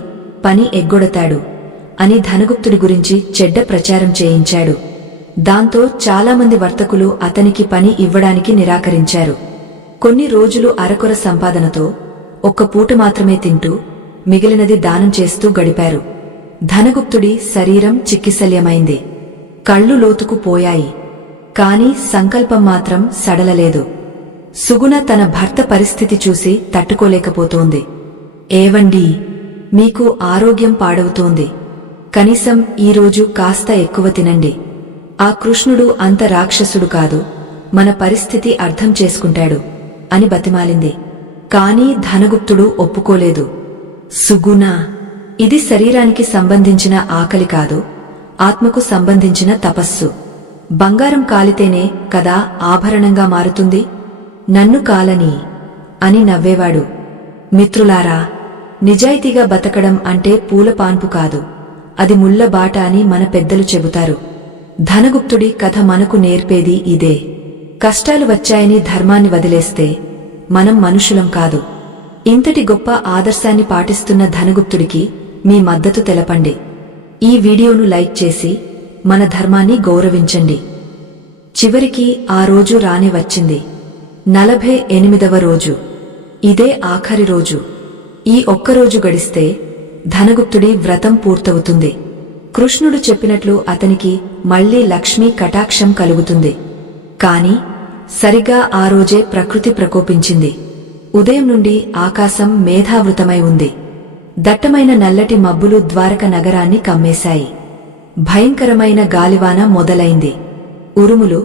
పని ఎగ్గొడతాడు అని ధనగుప్తుడి గురించి చెడ్డ ప్రచారం చేయించాడు. దాంతో చాలామంది వర్తకులు అతనికి పని ఇవ్వడానికి నిరాకరించారు. కొన్ని రోజులు అరకొర సంపాదనతో 1 పూట మాత్రమే తింటూ మిగిలినది దానం చేస్తూ గడిపారు. ధనగుప్తుడి శరీరం చిక్కిశల్యమైంది. కళ్ళు లోతుకు పోయాయి. కాని సంకల్పం మాత్రం సడలలేదు. సుగుణ తన భర్త పరిస్థితి చూసి తట్టుకోలేకపోతోంది. ఏవండీ, మీకు ఆరోగ్యం పాడవుతోంది. కనీసం ఈరోజు కాస్త ఎక్కువ తినండి. ఆ కృష్ణుడు అంత రాక్షసుడు కాదు, మన పరిస్థితి అర్థం చేసుకుంటాడు అని బతిమాలింది. కాని ధనగుప్తుడు ఒప్పుకోలేదు. సుగుణ, ఇది శరీరానికి సంబంధించిన ఆకలి కాదు, ఆత్మకు సంబంధించిన తపస్సు. బంగారం కాలితేనే కదా ఆభరణంగా మారుతుంది, నన్ను కాలని అని నవ్వేవాడు. మిత్రులారా, నిజాయితీగా బతకడం అంటే పూలపాన్పు కాదు, అది ముళ్ల బాట అని మన పెద్దలు చెబుతారు. ధనగుప్తుడి కథ మనకు నేర్పేది ఇదే. కష్టాలు వచ్చాయని ధర్మాన్ని వదిలేస్తే మనం మనుషులం కాదు. ఇంతటి గొప్ప ఆదర్శాన్ని పాటిస్తున్న ధనగుప్తుడికి మీ మద్దతు తెలపండి. ఈ వీడియోను లైక్ చేసి మన ధర్మాన్ని గౌరవించండి. చివరికి ఆ రోజు రానే వచ్చింది. 48వ రోజు. ఇదే ఆఖరి రోజు. ఈ ఒక్కరోజు గడిస్తే ధనగుప్తుడి వ్రతం పూర్తవుతుంది. కృష్ణుడు చెప్పినట్లు అతనికి మళ్లీ లక్ష్మీ కటాక్షం కలుగుతుంది. కాని సరిగా ఆ రోజే ప్రకృతి ప్రకోపించింది. ఉదయం నుండి ఆకాశం మేఘావృతమై ఉంది. దట్టమైన నల్లటి మబ్బులు ద్వారక నగరాన్ని కమ్మేశాయి. భయంకరమైన గాలివాన మొదలైంది. ఉరుములు,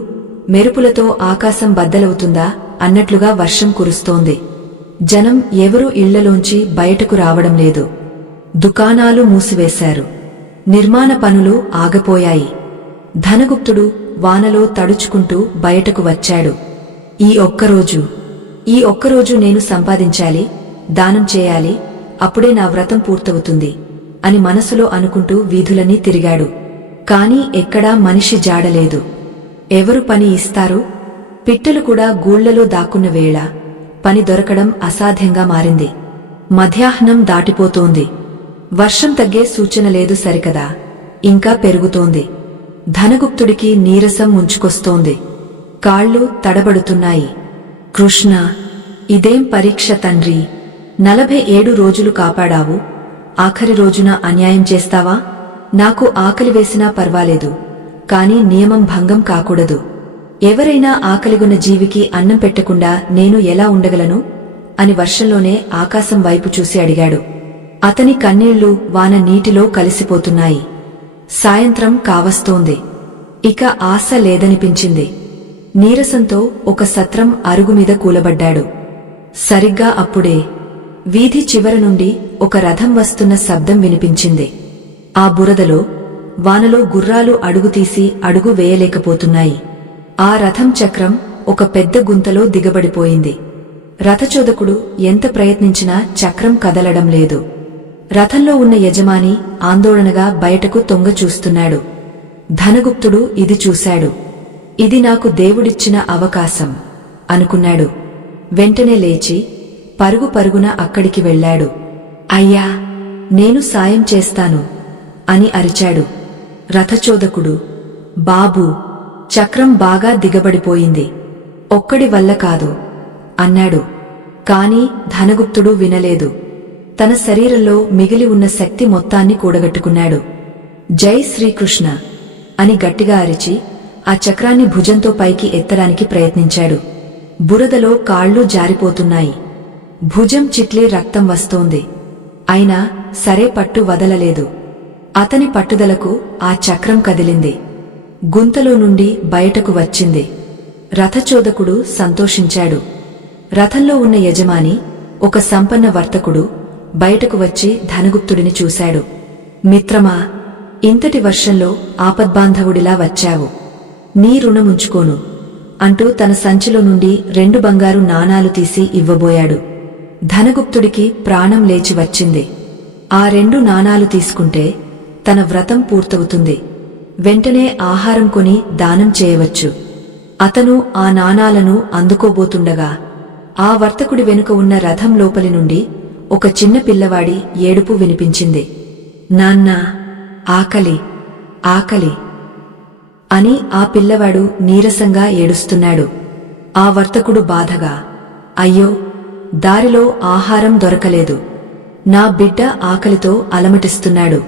మెరుపులతో ఆకాశం బద్దలవుతుందా అన్నట్లుగా వర్షం కురుస్తోంది. జనం ఎవరూ ఇళ్లలోంచి బయటకు రావడం లేదు. దుకాణాలు మూసివేశారు. నిర్మాణ పనులు ఆగపోయాయి. ధనగుప్తుడు వానలో తడుచుకుంటూ బయటకు వచ్చాడు. ఈ ఒక్కరోజు నేను సంపాదించాలి, దానం చేయాలి, అప్పుడే నా వ్రతం పూర్తవుతుంది అని మనసులో అనుకుంటూ వీధులన్నీ తిరిగాడు. కాని ఎక్కడా మనిషి జాడలేదు. ఎవరు పని ఇస్తారు? పిట్టలు కూడా గూళ్లలో దాక్కున్న వేళ పని దొరకడం అసాధ్యంగా మారింది. మధ్యాహ్నం దాటిపోతోంది. వర్షం తగ్గే సూచన లేదు సరికదా, ఇంకా పెరుగుతోంది. ధనగుప్తుడికి నీరసం ముంచుకొస్తోంది. కాళ్ళు తడబడుతున్నాయి. కృష్ణ, ఇదేం పరీక్ష తండ్రి? 47 రోజులు కాపాడావు, ఆఖరి రోజున అన్యాయం చేస్తావా నాకు ఆకలి వేసినా పర్వాలేదు, కాని నియమం భంగం కాకూడదు. ఎవరైనా ఆకలిగొన్న జీవికి అన్నం పెట్టకుండా నేను ఎలా ఉండగలను అని వర్షంలోనే ఆకాశం వైపు చూసి అడిగాడు. అతని కన్నీళ్లు వాన నీటిలో కలిసిపోతున్నాయి. సాయంత్రం కావస్తోంది. ఇక ఆశ లేదనిపించింది. నీరసంతో ఒక సత్రం అరుగుమీద కూలబడ్డాడు. సరిగ్గా అప్పుడే వీధి చివర నుండి ఒక రథం వస్తున్న శబ్దం వినిపించింది. ఆ బురదలో, వానలో గుర్రాలు అడుగుతీసి అడుగు వేయలేకపోతున్నాయి. ఆ రథం చక్రం ఒక పెద్ద గుంతలో దిగబడిపోయింది. రథచోదకుడు ఎంత ప్రయత్నించినా చక్రం కదలడం లేదు. రథంలో ఉన్న యజమాని ఆందోళనగా బయటకు తొంగ చూస్తున్నాడు. ధనగుప్తుడు ఇది చూశాడు. ఇది నాకు దేవుడిచ్చిన అవకాశం అనుకున్నాడు. వెంటనే లేచి పరుగు పరుగున అక్కడికి వెళ్లాడు. అయ్యా, నేను సాయం చేస్తాను అని అరిచాడు. రథచోదకుడు, బాబూ, చక్రం బాగా దిగబడిపోయింది, ఒక్కడి వల్ల కాదు అన్నాడు. కాని ధనగుప్తుడు వినలేదు. తన శరీరంలో మిగిలి ఉన్న శక్తి మొత్తాన్ని కూడగట్టుకున్నాడు. జై శ్రీకృష్ణ అని గట్టిగా అరిచి ఆ చక్రాన్ని భుజంతో పైకి ఎత్తడానికి ప్రయత్నించాడు. బురదలో కాళ్ళు జారిపోతున్నాయి. భుజం చిట్లే రక్తం వస్తోంది. అయినా సరే పట్టు వదలలేదు. అతని పట్టుదలకు ఆ చక్రం కదిలింది. గుంతలో నుండి బయటకు వచ్చింది. రథచోదకుడు సంతోషించాడు. రథంలో ఉన్న యజమాని, ఒక సంపన్న వర్తకుడు బయటకు వచ్చి ధనగుప్తుడిని చూశాడు. మిత్రమా, ఇంతటి వర్షంలో ఆపద్బాంధవుడిలా వచ్చావు. నీ రుణముంచుకోను అంటూ తన సంచిలో నుండి 2 బంగారు నాణాలు తీసి ఇవ్వబోయాడు. ధనగుప్తుడికి ప్రాణం లేచి వచ్చింది. ఆ 2 నాణాలు తీసుకుంటే తన వ్రతం పూర్తవుతుంది. వెంటనే ఆహారం కొని దానం చేయవచ్చు. అతను ఆ నాణాలను అందుకోబోతుండగా ఆ వర్తకుడి వెనుక ఉన్న రథం లోపలి నుండి ఒక చిన్న పిల్లవాడి ఏడుపు వినిపించింది. నాన్నా, ఆకలి, ఆకలి అని ఆ పిల్లవాడు నీరసంగా ఏడుస్తున్నాడు. ఆ వర్తకుడు బాధగా, అయ్యో, దారిలో ఆహారం దొరకలేదు. నా బిడ్డ ఆకలితో అలమటిస్తున్నాడు.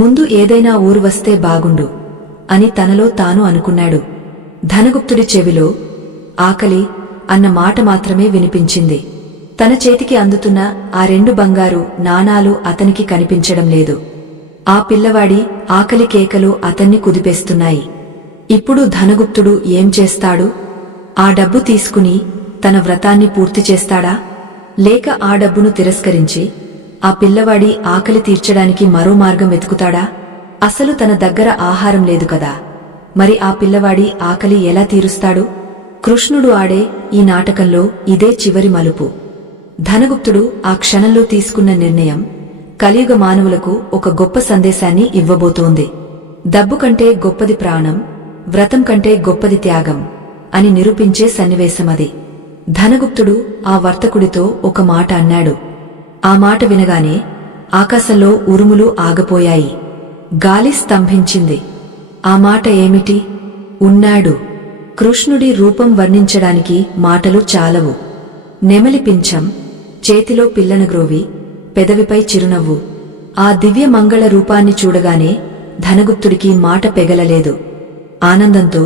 ముందు ఏదైనా ఊరు వస్తే బాగుండు అని తనలో తాను అనుకున్నాడు. ధనగుప్తుడి చెవిలో ఆకలి అన్న మాట మాత్రమే వినిపించింది. తన చేతికి అందుతున్న ఆ 2 బంగారు నాణాలు అతనికి కనిపించడం లేదు. ఆ పిల్లవాడి ఆకలి కేకలు అతన్ని కుదిపేస్తున్నాయి. ఇప్పుడు ధనగుప్తుడు ఏం చేస్తాడు? ఆ డబ్బు తీసుకుని తన వ్రతాన్ని పూర్తి చేస్తాడా, లేక ఆ డబ్బును తిరస్కరించి ఆ పిల్లవాడి ఆకలి తీర్చడానికి మరో మార్గం వెతుకుతాడా? అసలు తన దగ్గర ఆహారం లేదు కదా, మరి ఆ పిల్లవాడి ఆకలి ఎలా తీరుస్తాడు? కృష్ణుడు ఆడే ఈ నాటకంలో ఇదే చివరి మలుపు. ధనగుప్తుడు ఆ క్షణంలో తీసుకున్న నిర్ణయం కలియుగ మానవులకు ఒక గొప్ప సందేశాన్ని ఇవ్వబోతోంది. డబ్బు కంటే గొప్పది ప్రాణం, వ్రతం కంటే గొప్పది త్యాగం అని నిరూపించే సన్నివేశమది. ధనగుప్తుడు ఆ వర్తకుడితో ఒక మాట అన్నాడు. ఆ మాట వినగానే ఆకాశంలో ఉరుములు ఆగపోయాయి. గాలి స్తంభించింది. ఆ మాట ఏమిటి? ఉన్నాడు. కృష్ణుడి రూపం వర్ణించడానికి మాటలు చాలవు. నెమలి పింఛం, చేతిలో పిల్లనగ్రోవి, పెదవిపై చిరునవ్వు. ఆ దివ్య మంగళ రూపాన్ని చూడగానే ధనగుప్తుడికి మాట పెగలలేదు. ఆనందంతో,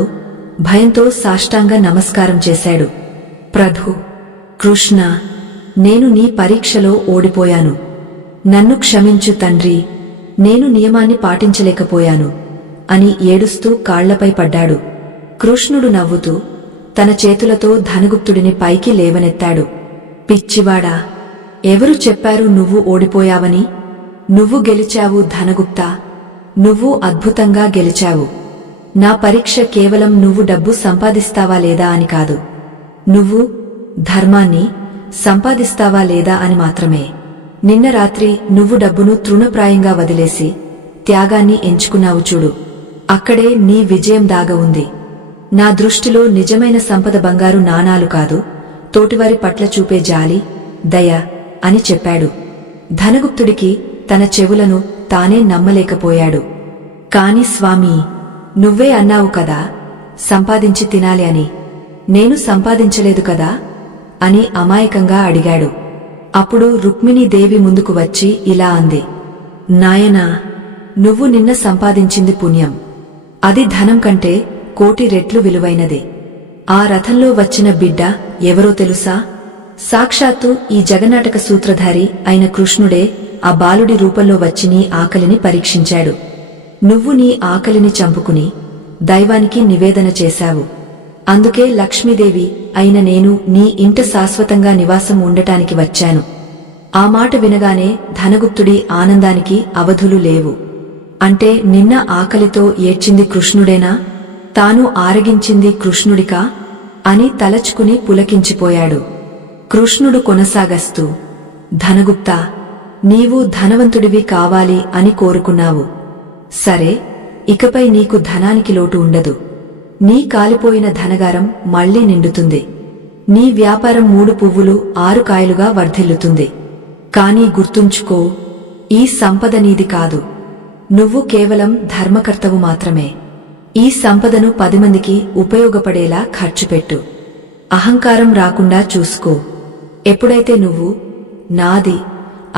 భయంతో సాష్టాంగ నమస్కారం చేశాడు. ప్రభూ, కృష్ణ, నేను నీ పరీక్షలో ఓడిపోయాను. నన్ను క్షమించు తండ్రి, నేను నియమాన్ని పాటించలేకపోయాను అని ఏడుస్తూ కాళ్లపై పడ్డాడు. కృష్ణుడు నవ్వుతూ తన చేతులతో ధనగుప్తుడిని పైకి లేవనెత్తాడు. పిచ్చివాడా, ఎవరు చెప్పారు నువ్వు ఓడిపోయావని? నువ్వు గెలిచావు ధనగుప్తా, నువ్వు అద్భుతంగా గెలిచావు. నా పరీక్ష కేవలం నువ్వు డబ్బు సంపాదిస్తావా లేదా అని కాదు, నువ్వు ధర్మాన్ని సంపాదిస్తావా లేదా అని మాత్రమే. నిన్న రాత్రి నువ్వు డబ్బును తృణప్రాయంగా వదిలేసి త్యాగాన్ని ఎంచుకున్నావు చూడు, అక్కడే నీ విజయం దాగ ఉంది. నా దృష్టిలో నిజమైన సంపద బంగారు నాణాలు కాదు, తోటివారి పట్ల చూపే జాలి, దయ అని చెప్పాడు. ధనగుప్తుడికి తన చెవులను తానే నమ్మలేకపోయాడు. కాని స్వామీ, నువ్వే అన్నావు కదా సంపాదించి తినాలి అని, నేను సంపాదించలేదు కదా అని అమాయకంగా అడిగాడు. అప్పుడు రుక్మిణీదేవి ముందుకు వచ్చి ఇలా అంది. నాయనా, నువ్వు నిన్న సంపాదించింది పుణ్యం. అది ధనం కంటే కోటి రెట్లు విలువైనది. ఆ రథంలో వచ్చిన బిడ్డ ఎవరో తెలుసా? సాక్షాత్తు ఈ జగన్నాటక సూత్రధారి అయిన కృష్ణుడే ఆ బాలుడి రూపంలో వచ్చి నీ ఆకలిని పరీక్షించాడు. నువ్వు నీ ఆకలిని చంపుకుని దైవానికి నివేదన చేశావు. అందుకే లక్ష్మీదేవి అయిన నేను నీ ఇంట శాశ్వతంగా నివాసం ఉండటానికి వచ్చాను. ఆ మాట వినగానే ధనగుప్తుడి ఆనందానికి అవధులు లేవు. అంటే నిన్న ఆకలితో ఏడ్చింది కృష్ణుడేనా? తాను ఆరగించింది కృష్ణుడికా అని తలచుకుని పులకించిపోయాడు. కృష్ణుడు కొనసాగస్తూ, ధనగుప్తా, నీవు ధనవంతుడివి కావాలి అని కోరుకున్నావు. సరే, ఇకపై నీకు ధనానికి లోటు ఉండదు. నీ కాలిపోయిన ధనగారం మళ్లీ నిండుతుంది. నీ వ్యాపారం 3 పువ్వులు 6 కాయలుగా వర్ధిల్లుతుంది. కానీ గుర్తుంచుకో, ఈ సంపద నీది కాదు. నువ్వు కేవలం ధర్మకర్తవు మాత్రమే. ఈ సంపదను 10 మందికి ఉపయోగపడేలా ఖర్చుపెట్టు. అహంకారం రాకుండా చూసుకో. ఎప్పుడైతే నువ్వు నాది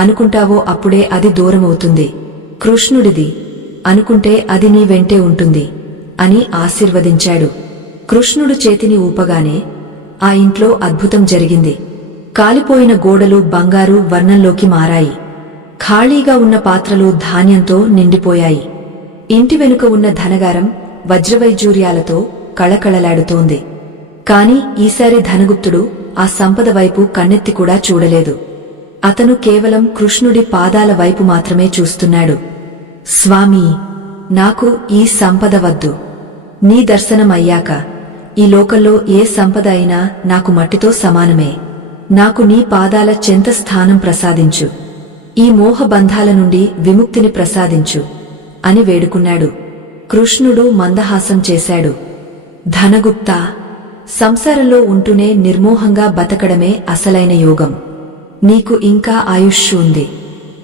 అనుకుంటావో అప్పుడే అది దూరమవుతుంది. కృష్ణుడిది అనుకుంటే అది నీ వెంటే ఉంటుంది అని ఆశీర్వదించాడు. కృష్ణుడు చేతిని ఊపగానే ఆ ఇంట్లో అద్భుతం జరిగింది. కాలిపోయిన గోడలు బంగారు వర్ణంలోకి మారాయి. ఖాళీగా ఉన్న పాత్రలు ధాన్యంతో నిండిపోయాయి. ఇంటి వెనుక ఉన్న ధనగారం వజ్రవైజూర్యాలతో కళకళలాడుతోంది. కాని ఈసారి ధనగుప్తుడు ఆ సంపద వైపు కన్నెత్తి కూడా చూడలేదు. అతను కేవలం కృష్ణుడి పాదాల వైపు మాత్రమే చూస్తున్నాడు. స్వామీ, నాకు ఈ సంపద వద్దు. నీ దర్శనమయ్యాక ఈ లోకంలో ఏ సంపద అయినా నాకు మట్టితో సమానమే. నాకు నీ పాదాల చెంత స్థానం ప్రసాదించు. ఈ మోహబంధాల నుండి విముక్తిని ప్రసాదించు అని వేడుకున్నాడు. కృష్ణుడు మందహాసం చేశాడు. ధనగుప్తా, సంసారంలో ఉంటూనే నిర్మోహంగా బతకడమే అసలైన యోగం. నీకు ఇంకా ఆయుష్ ఉంది.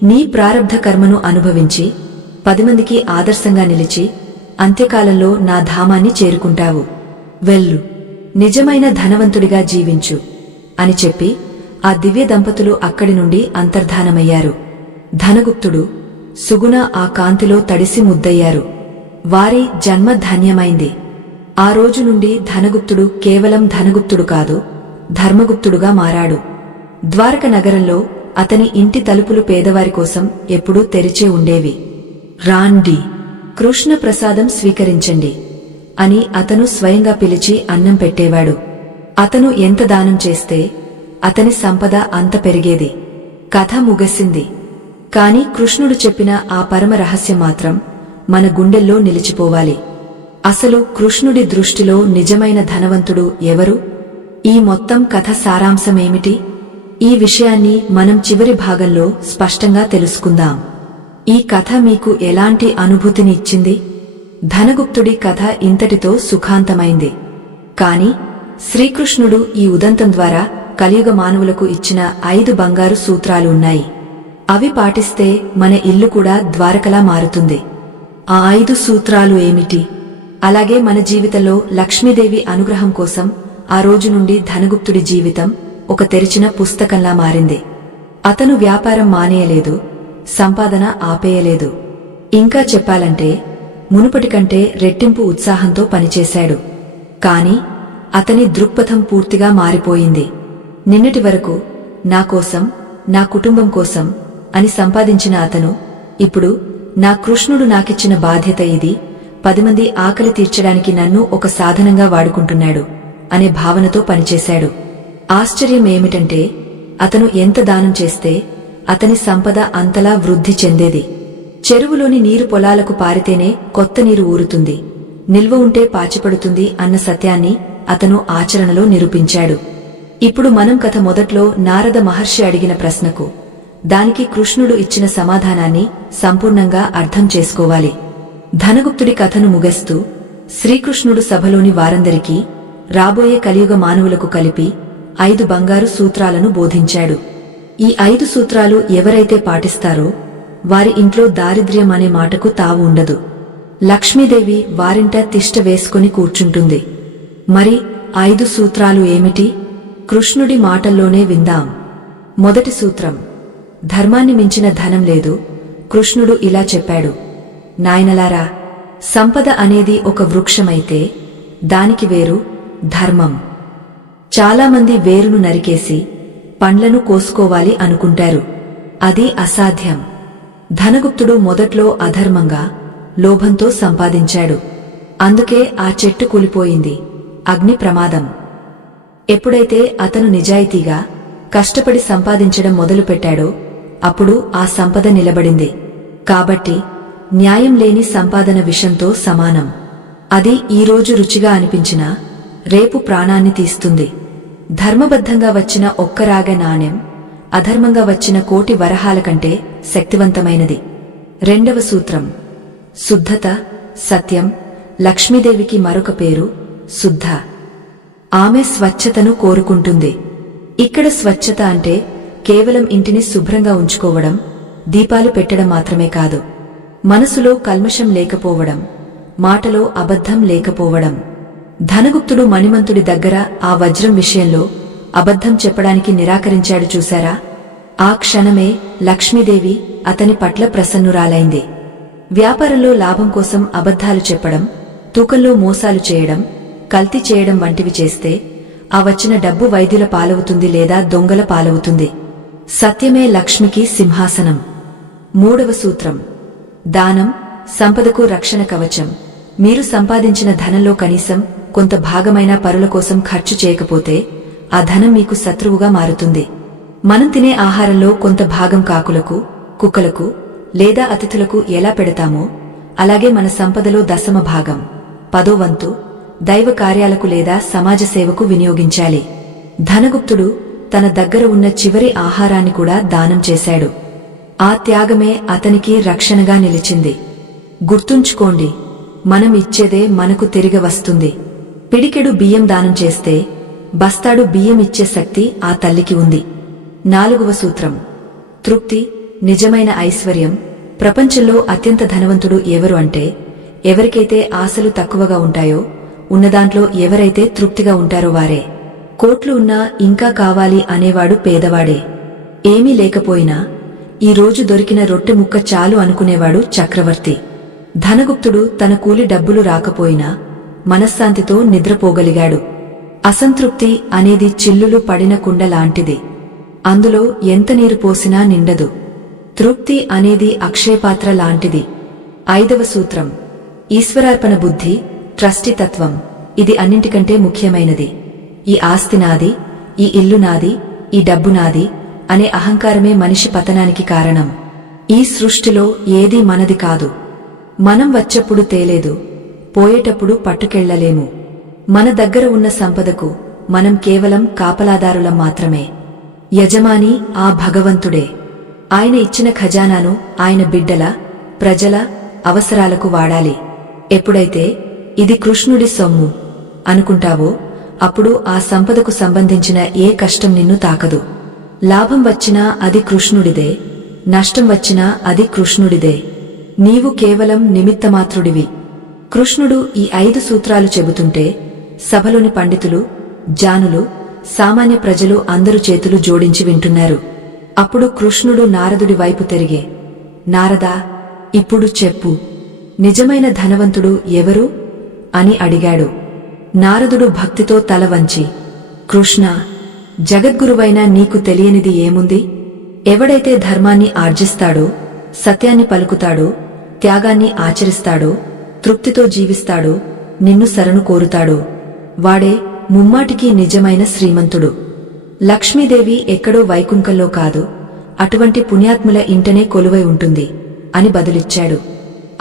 నీ ప్రారబ్ధ కర్మను అనుభవించి 10 మందికి ఆదర్శంగా నిలిచి అంత్యకాలంలో నా ధామాన్ని చేరుకుంటావు. వెళ్ళు, నిజమైన ధనవంతుడిగా జీవించు అని చెప్పి ఆ దివ్య దంపతులు అక్కడి నుండి అంతర్ధానమయ్యారు. ధనగుప్తుడు, సుగుణ ఆ కాంతిలో తడిసి ముద్దయ్యారు. వారి జన్మ ధన్యమైంది. ఆ రోజు నుండి ధనగుప్తుడు కేవలం ధనగుప్తుడు కాదు, ధర్మగుప్తుడుగా మారాడు. ద్వారక నగరంలో అతని ఇంటి తలుపులు పేదవారి కోసం ఎప్పుడూ తెరిచే ఉండేవి. రాండి, కృష్ణ ప్రసాదం స్వీకరించండి అని అతను స్వయంగా పిలిచి అన్నం పెట్టేవాడు. అతను ఎంత దానం చేస్తే అతని సంపద అంత పెరిగేది. కథ ముగిసింది. కాని కృష్ణుడు చెప్పిన ఆ పరమ రహస్యం మాత్రం మన గుండెల్లో నిలిచిపోవాలి. అసలు కృష్ణుడి దృష్టిలో నిజమైన ధనవంతుడు ఎవరు? ఈ మొత్తం కథ సారాంశమేమిటి? ఈ విషయాన్ని మనం చివరి భాగంలో స్పష్టంగా తెలుసుకుందాం. ఈ కథ మీకు ఎలాంటి అనుభూతిని ఇచ్చింది? ధనగుప్తుడి కథ ఇంతటితో సుఖాంతమైంది. కాని శ్రీకృష్ణుడు ఈ ఉదంతం ద్వారా కలియుగ మానవులకు ఇచ్చిన 5 బంగారు సూత్రాలు ఉన్నాయి. అవి పాటిస్తే మన ఇల్లు కూడా ద్వారకలా మారుతుంది. ఆ 5 సూత్రాలు ఏమిటి? అలాగే మన జీవితంలో లక్ష్మీదేవి అనుగ్రహం కోసం ఆ రోజు నుండి ధనగుప్తుడి జీవితం ఒక తెరిచిన పుస్తకంలా మారింది. అతను వ్యాపారం మానేయలేదు, సంపాదన ఆపేయలేదు. ఇంకా చెప్పాలంటే మునుపటి కంటే రెట్టింపు ఉత్సాహంతో పనిచేశాడు. కాని అతని దృక్పథం పూర్తిగా మారిపోయింది. నిన్నటి వరకు నా కోసం, నా కుటుంబం కోసం అని సంపాదించిన అతను ఇప్పుడు నా కృష్ణుడు నాకిచ్చిన బాధ్యత ఇది, 10 మంది ఆకలి తీర్చడానికి నన్ను ఒక సాధనంగా వాడుకుంటున్నాడు అనే భావనతో పనిచేశాడు. ఆశ్చర్యమేమిటంటే అతను ఎంత దానం చేస్తే అతని సంపద అంతలా వృద్ధి చెందేది. చెరువులోని నీరు పొలాలకు పారితేనే కొత్త నీరు ఊరుతుంది, నిల్వ ఉంటే పాచిపడుతుంది అన్న సత్యాన్ని అతను ఆచరణలో నిరూపించాడు. ఇప్పుడు మనం కథ మొదట్లో నారద మహర్షి అడిగిన ప్రశ్నకు, దానికి కృష్ణుడు ఇచ్చిన సమాధానాన్ని సంపూర్ణంగా అర్థం చేసుకోవాలి. ధనగుప్తుడి కథను ముగిస్తూ శ్రీకృష్ణుడు సభలోని వారందరికీ, రాబోయే కలియుగ మానవులకు కలిపి 5 బంగారు సూత్రాలను బోధించాడు. ఈ 5 సూత్రాలు ఎవరైతే పాటిస్తారో వారి ఇంట్లో దారిద్ర్యం అనే మాటకు తావు ఉండదు. లక్ష్మీదేవి వారింట తిష్ట వేసుకుని కూర్చుంటుంది. మరి 5 సూత్రాలు ఏమిటి? కృష్ణుడి మాటల్లోనే విందాం. మొదటి సూత్రం, ధర్మాన్ని మించిన ధనం లేదు. కృష్ణుడు ఇలా చెప్పాడు, నాయనలారా, సంపద అనేది ఒక వృక్షమైతే దానికి వేరు ధర్మం. చాలామంది వేరును నరికేసి పండ్లను కోసుకోవాలి అనుకుంటారు. అది అసాధ్యం. ధనగుప్తుడు మొదట్లో అధర్మంగా, లోభంతో సంపాదించాడు. అందుకే ఆ చెట్టు కూలిపోయింది. అగ్ని ప్రమాదం. ఎప్పుడైతే అతను నిజాయితీగా కష్టపడి సంపాదించడం మొదలుపెట్టాడో అప్పుడు ఆ సంపద నిలబడింది. కాబట్టి న్యాయం లేని సంపాదన విషంతో సమానం. అది ఈరోజు రుచిగా అనిపించినా రేపు ప్రాణాన్ని తీస్తుంది. ధర్మబద్ధంగా వచ్చిన ఒక్క రాగ నాణెం అధర్మంగా వచ్చిన కోటి వరహాల కంటే శక్తివంతమైనది. రెండవ సూత్రం శుద్ధత, సత్యం. లక్ష్మీదేవికి మరొక పేరు శుద్ధ. ఆమె స్వచ్ఛతను కోరుకుంటుంది. ఇక్కడ స్వచ్ఛత అంటే కేవలం ఇంటిని శుభ్రంగా ఉంచుకోవడం, దీపాలు పెట్టడం మాత్రమే కాదు. మనసులో కల్మషం లేకపోవడం, మాటలో అబద్ధం లేకపోవడం. ధనగుప్తుడు మణిమంతుడి దగ్గర ఆ వజ్రం విషయంలో అబద్ధం చెప్పడానికి నిరాకరించాడు చూశారా? ఆ క్షణమే లక్ష్మీదేవి అతని పట్ల ప్రసన్నురాలైంది. వ్యాపారంలో లాభం కోసం అబద్ధాలు చెప్పడం, తూకంలో మోసాలు చేయడం, కల్తీ చేయడం వంటివి చేస్తే ఆ వచ్చిన డబ్బు వైద్యుల పాలవుతుంది లేదా దొంగల పాలవుతుంది. సత్యమే లక్ష్మికి సింహాసనం. మూడవ సూత్రం దానం, సంపదకు రక్షణ కవచం. మీరు సంపాదించిన ధనంలో కనీసం కొంత భాగమైన పరుల కోసం ఖర్చు చేయకపోతే ఆ ధనం మీకు శత్రువుగా మారుతుంది. మనం తినే ఆహారంలో కొంత భాగం కాకులకు, కుక్కలకు లేదా అతిథులకు ఎలా పెడతామో అలాగే మన సంపదలో దశమ భాగం, 10వ వంతు దైవ కార్యాలకు లేదా సమాజ సేవకు వినియోగించాలి. ధనగుప్తుడు తన దగ్గర ఉన్న చివరి ఆహారాన్ని కూడా దానం చేశాడు. ఆ త్యాగమే అతనికి రక్షణగా నిలిచింది. గుర్తుంచుకోండి, మనం ఇచ్చేదే మనకు తిరిగి వస్తుంది. పిడికెడు బియ్యం దానం చేస్తే బస్తాడు బియ్యం ఇచ్చే శక్తి ఆ తల్లికి ఉంది. నాలుగవ సూత్రం తృప్తి, నిజమైన ఐశ్వర్యం. ప్రపంచంలో అత్యంత ధనవంతుడు ఎవరు అంటే ఎవరికైతే ఆశలు తక్కువగా ఉంటాయో, ఉన్నదాంట్లో ఎవరైతే తృప్తిగా ఉంటారో వారే. కోట్లు ఉన్నా ఇంకా కావాలి అనేవాడు పేదవాడే. ఏమీ లేకపోయినా ఈ రోజు దొరికిన రొట్టె ముక్క చాలు అనుకునేవాడు చక్రవర్తి. ధనగుప్తుడు తన కూలి డబ్బులు రాకపోయినా మనశ్శాంతితో నిద్రపోగలిగాడు. అసంతృప్తి అనేది చిల్లులు పడిన కుండ లాంటిది. అందులో ఎంత నీరు పోసినా నిండదు. తృప్తి అనేది అక్షయపాత్ర లాంటిది. ఐదవ సూత్రం ఈశ్వరార్పణ బుద్ధి, ట్రస్టీతత్వం. ఇది అన్నింటికంటే ముఖ్యమైనది. ఈ ఆస్తి నాది, ఈ ఇల్లు నాది, ఈ డబ్బు నాది అనే అహంకారమే మనిషి పతనానికి కారణం. ఈ సృష్టిలో ఏదీ మనది కాదు. మనం వచ్చేప్పుడు తేలేదు, పోయేటప్పుడు పట్టుకెళ్లలేము. మన దగ్గర ఉన్న సంపదకు మనం కేవలం కాపలాదారులం మాత్రమే. యజమాని ఆ భగవంతుడే. ఆయన ఇచ్చిన ఖజానాను ఆయన బిడ్డల, ప్రజల అవసరాలకు వాడాలి. ఎప్పుడైతే ఇది కృష్ణుడి సొమ్ము అనుకుంటావో అప్పుడు ఆ సంపదకు సంబంధించిన ఏ కష్టం నిన్ను తాకదు. లాభం వచ్చినా అది కృష్ణుడిదే, నష్టం వచ్చినా అది కృష్ణుడిదే. నీవు కేవలం నిమిత్తమాత్రుడివి. కృష్ణుడు ఈ 5 సూత్రాలు చెబుతుంటే సభలోని పండితులు, జానులు, సామాన్య ప్రజలు అందరూ చేతులు జోడించి వింటున్నారు. అప్పుడు కృష్ణుడు నారదుడి వైపు తిరిగే, నారదా, ఇప్పుడు చెప్పు, నిజమైన ధనవంతుడు ఎవరు అని అడిగాడు. నారదుడు భక్తితో తల వంచి, కృష్ణ, జగద్గురువైన నీకు తెలియనిది ఏముంది? ఎవడైతే ధర్మాన్ని ఆర్జిస్తాడో, సత్యాన్ని పలుకుతాడో, త్యాగాన్ని ఆచరిస్తాడో, తృప్తితో జీవిస్తాడో, నిన్ను శరణు కోరుతాడో వాడే ముమ్మాటికి నిజమైన శ్రీమంతుడు. లక్ష్మీదేవి ఎక్కడో వైకుంఠంలో కాదు, అటువంటి పుణ్యాత్ముల ఇంటనే కొలువై ఉంటుంది అని బదులిచ్చాడు.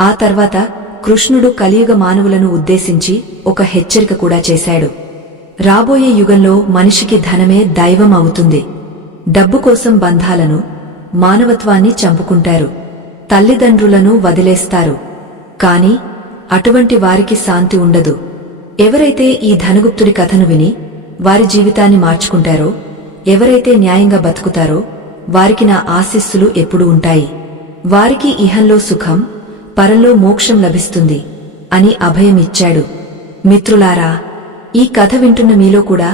ఆ తర్వాత కృష్ణుడు కలియుగ మానవులను ఉద్దేశించి ఒక హెచ్చరిక కూడా చేశాడు. రాబోయే యుగంలో మనిషికి ధనమే దైవం అవుతుంది. డబ్బు కోసం బంధాలను, మానవత్వాన్ని చంపుకుంటారు, తల్లిదండ్రులను వదిలేస్తారు. కాని అటువంటి వారికి శాంతి ఉండదు. ఎవరైతే ఈ ధనగుప్తుడి కథను విని వారి జీవితాన్ని మార్చుకుంటారో, ఎవరైతే న్యాయంగా బతుకుతారో వారికి నా ఆశీస్సులు ఎప్పుడూ ఉంటాయి. వారికి ఇహంలో సుఖం, పరంలో మోక్షం లభిస్తుంది అని అభయమిచ్చాడు. మిత్రులారా, ఈ కథ వింటున్న మీలో కూడా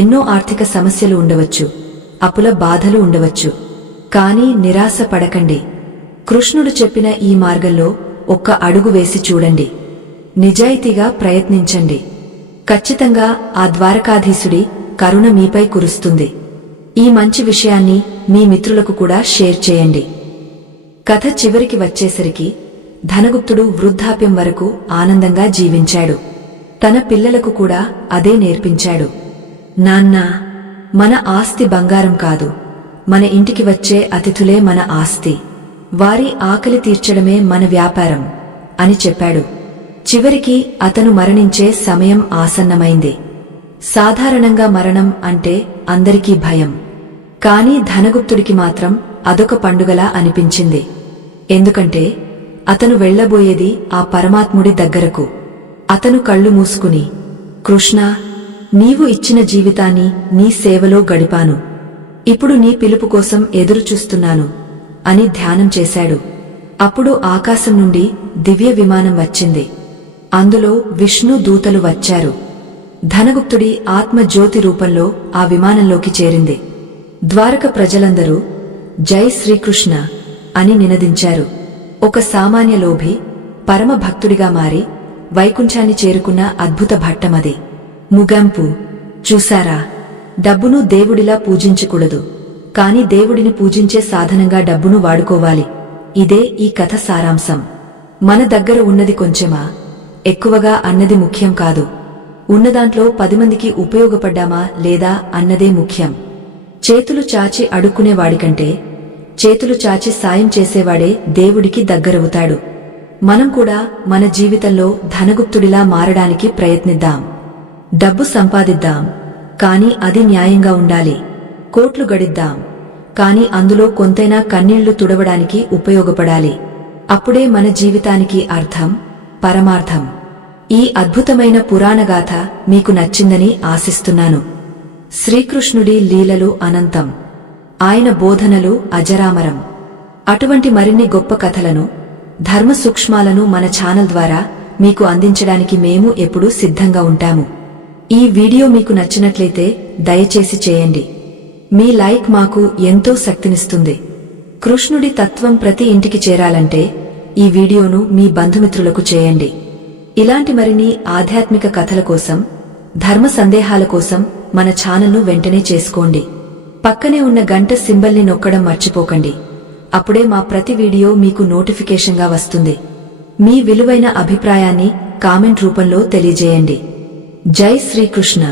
ఎన్నో ఆర్థిక సమస్యలు ఉండవచ్చు, అప్పుల బాధలు ఉండవచ్చు. కాని నిరాశ పడకండి. కృష్ణుడు చెప్పిన ఈ మార్గంలో ఒక్క అడుగు వేసి చూడండి. నిజాయితీగా ప్రయత్నించండి. ఖచ్చితంగా ఆ ద్వారకాధీశుడి కరుణ మీపై కురుస్తుంది. ఈ మంచి విషయాన్ని మీ మిత్రులకు కూడా షేర్ చేయండి. కథ చివరికి వచ్చేసరికి ధనగుప్తుడు వృద్ధాప్యం వరకు ఆనందంగా జీవించాడు. తన పిల్లలకు కూడా అదే నేర్పించాడు. నాన్నా, మన ఆస్తి బంగారం కాదు, మన ఇంటికి వచ్చే అతిథులే మన ఆస్తి. వారి ఆకలి తీర్చడమే మన వ్యాపారం అని చెప్పాడు. చివరికి అతను మరణించే సమయం ఆసన్నమైంది. సాధారణంగా మరణం అంటే అందరికీ భయం. కాని ధనగుప్తుడికి మాత్రం అదొక పండుగలా అనిపించింది. ఎందుకంటే అతను వెళ్లబోయేది ఆ పరమాత్ముడి దగ్గరకు. అతను కళ్ళు మూసుకుని, కృష్ణా, నీవు ఇచ్చిన జీవితాన్ని నీ సేవలో గడిపాను. ఇప్పుడు నీ పిలుపు కోసం ఎదురుచూస్తున్నాను అని ధ్యానం చేశాడు. అప్పుడు ఆకాశం నుండి దివ్య విమానం వచ్చింది. అందులో విష్ణు దూతలు వచ్చారు. ధనగుప్తుడి ఆత్మ జ్యోతి రూపంలో ఆ విమానంలోకి చేరింది. ద్వారక ప్రజలందరూ జై శ్రీకృష్ణ అని నినదించారు. ఒక సామాన్య లోభి పరమ భక్తుడిగా మారి వైకుంఠాన్ని చేరుకున్న అద్భుత ఘట్టమది. ముగింపు చూశారా? డబ్బును దేవుడిలా పూజించకూడదు, కాని దేవుడిని పూజించే సాధనంగా డబ్బును వాడుకోవాలి. ఇదే ఈ కథ సారాంశం. మన దగ్గర ఉన్నది కొంచెమా, ఎక్కువగా అన్నది ముఖ్యం కాదు. ఉన్నదాంట్లో 10 మందికి ఉపయోగపడ్డామా లేదా అన్నదే ముఖ్యం. చేతులు చాచి అడుక్కునేవాడికంటే చేతులు చాచి సాయం చేసేవాడే దేవుడికి దగ్గరవుతాడు. మనం కూడా మన జీవితంలో ధనగుప్తుడిలా మారడానికి ప్రయత్నిద్దాం. డబ్బు సంపాదిద్దాం, కాని అది న్యాయంగా ఉండాలి. కోట్లు గడిద్దాం, కాని అందులో కొంతైనా కన్నీళ్లు తుడవడానికి ఉపయోగపడాలి. అప్పుడే మన జీవితానికి అర్థం, పరమార్థం. ఈ అద్భుతమైన పురాణగాథ మీకు నచ్చిందని ఆశిస్తున్నాను. శ్రీకృష్ణుడి లీలలు అనంతం, ఆయన బోధనలు అజరామరం. అటువంటి మరిన్ని గొప్ప కథలను, ధర్మ సూక్ష్మాలను మన ఛానల్ ద్వారా మీకు అందించడానికి మేము ఎప్పుడూ సిద్ధంగా ఉంటాము. ఈ వీడియో మీకు నచ్చినట్లయితే దయచేసి చేయండి. మీ లైక్ మాకు ఎంతో శక్తినిస్తుంది. కృష్ణుడి తత్వం ప్రతి ఇంటికి చేరాలంటే ఈ వీడియోను మీ బంధుమిత్రులకు చేయండి. ఇలాంటి మరిన్ని ఆధ్యాత్మిక కథల కోసం, ధర్మ సందేహాల కోసం మన ఛానల్ను వెంటనే చేసుకోండి. పక్కనే ఉన్న గంట సింబల్ని నొక్కడం మర్చిపోకండి. అప్పుడే మా ప్రతి వీడియో మీకు నోటిఫికేషన్గా వస్తుంది. మీ విలువైన అభిప్రాయాన్ని కామెంట్ రూపంలో తెలియజేయండి. జై శ్రీకృష్ణ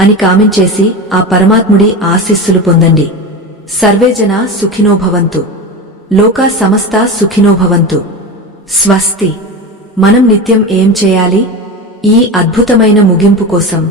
అని కామెంట్ చేసి ఆ పరమాత్ముడి ఆశీస్సులు పొందండి. సర్వేజన సుఖినో భవంతు. లోకా సమస్తా సుఖినో భవంతు. స్వస్తి. మనం నిత్యం ఏం చేయాలి? ఈ అద్భుతమైన ముగింపు కోసం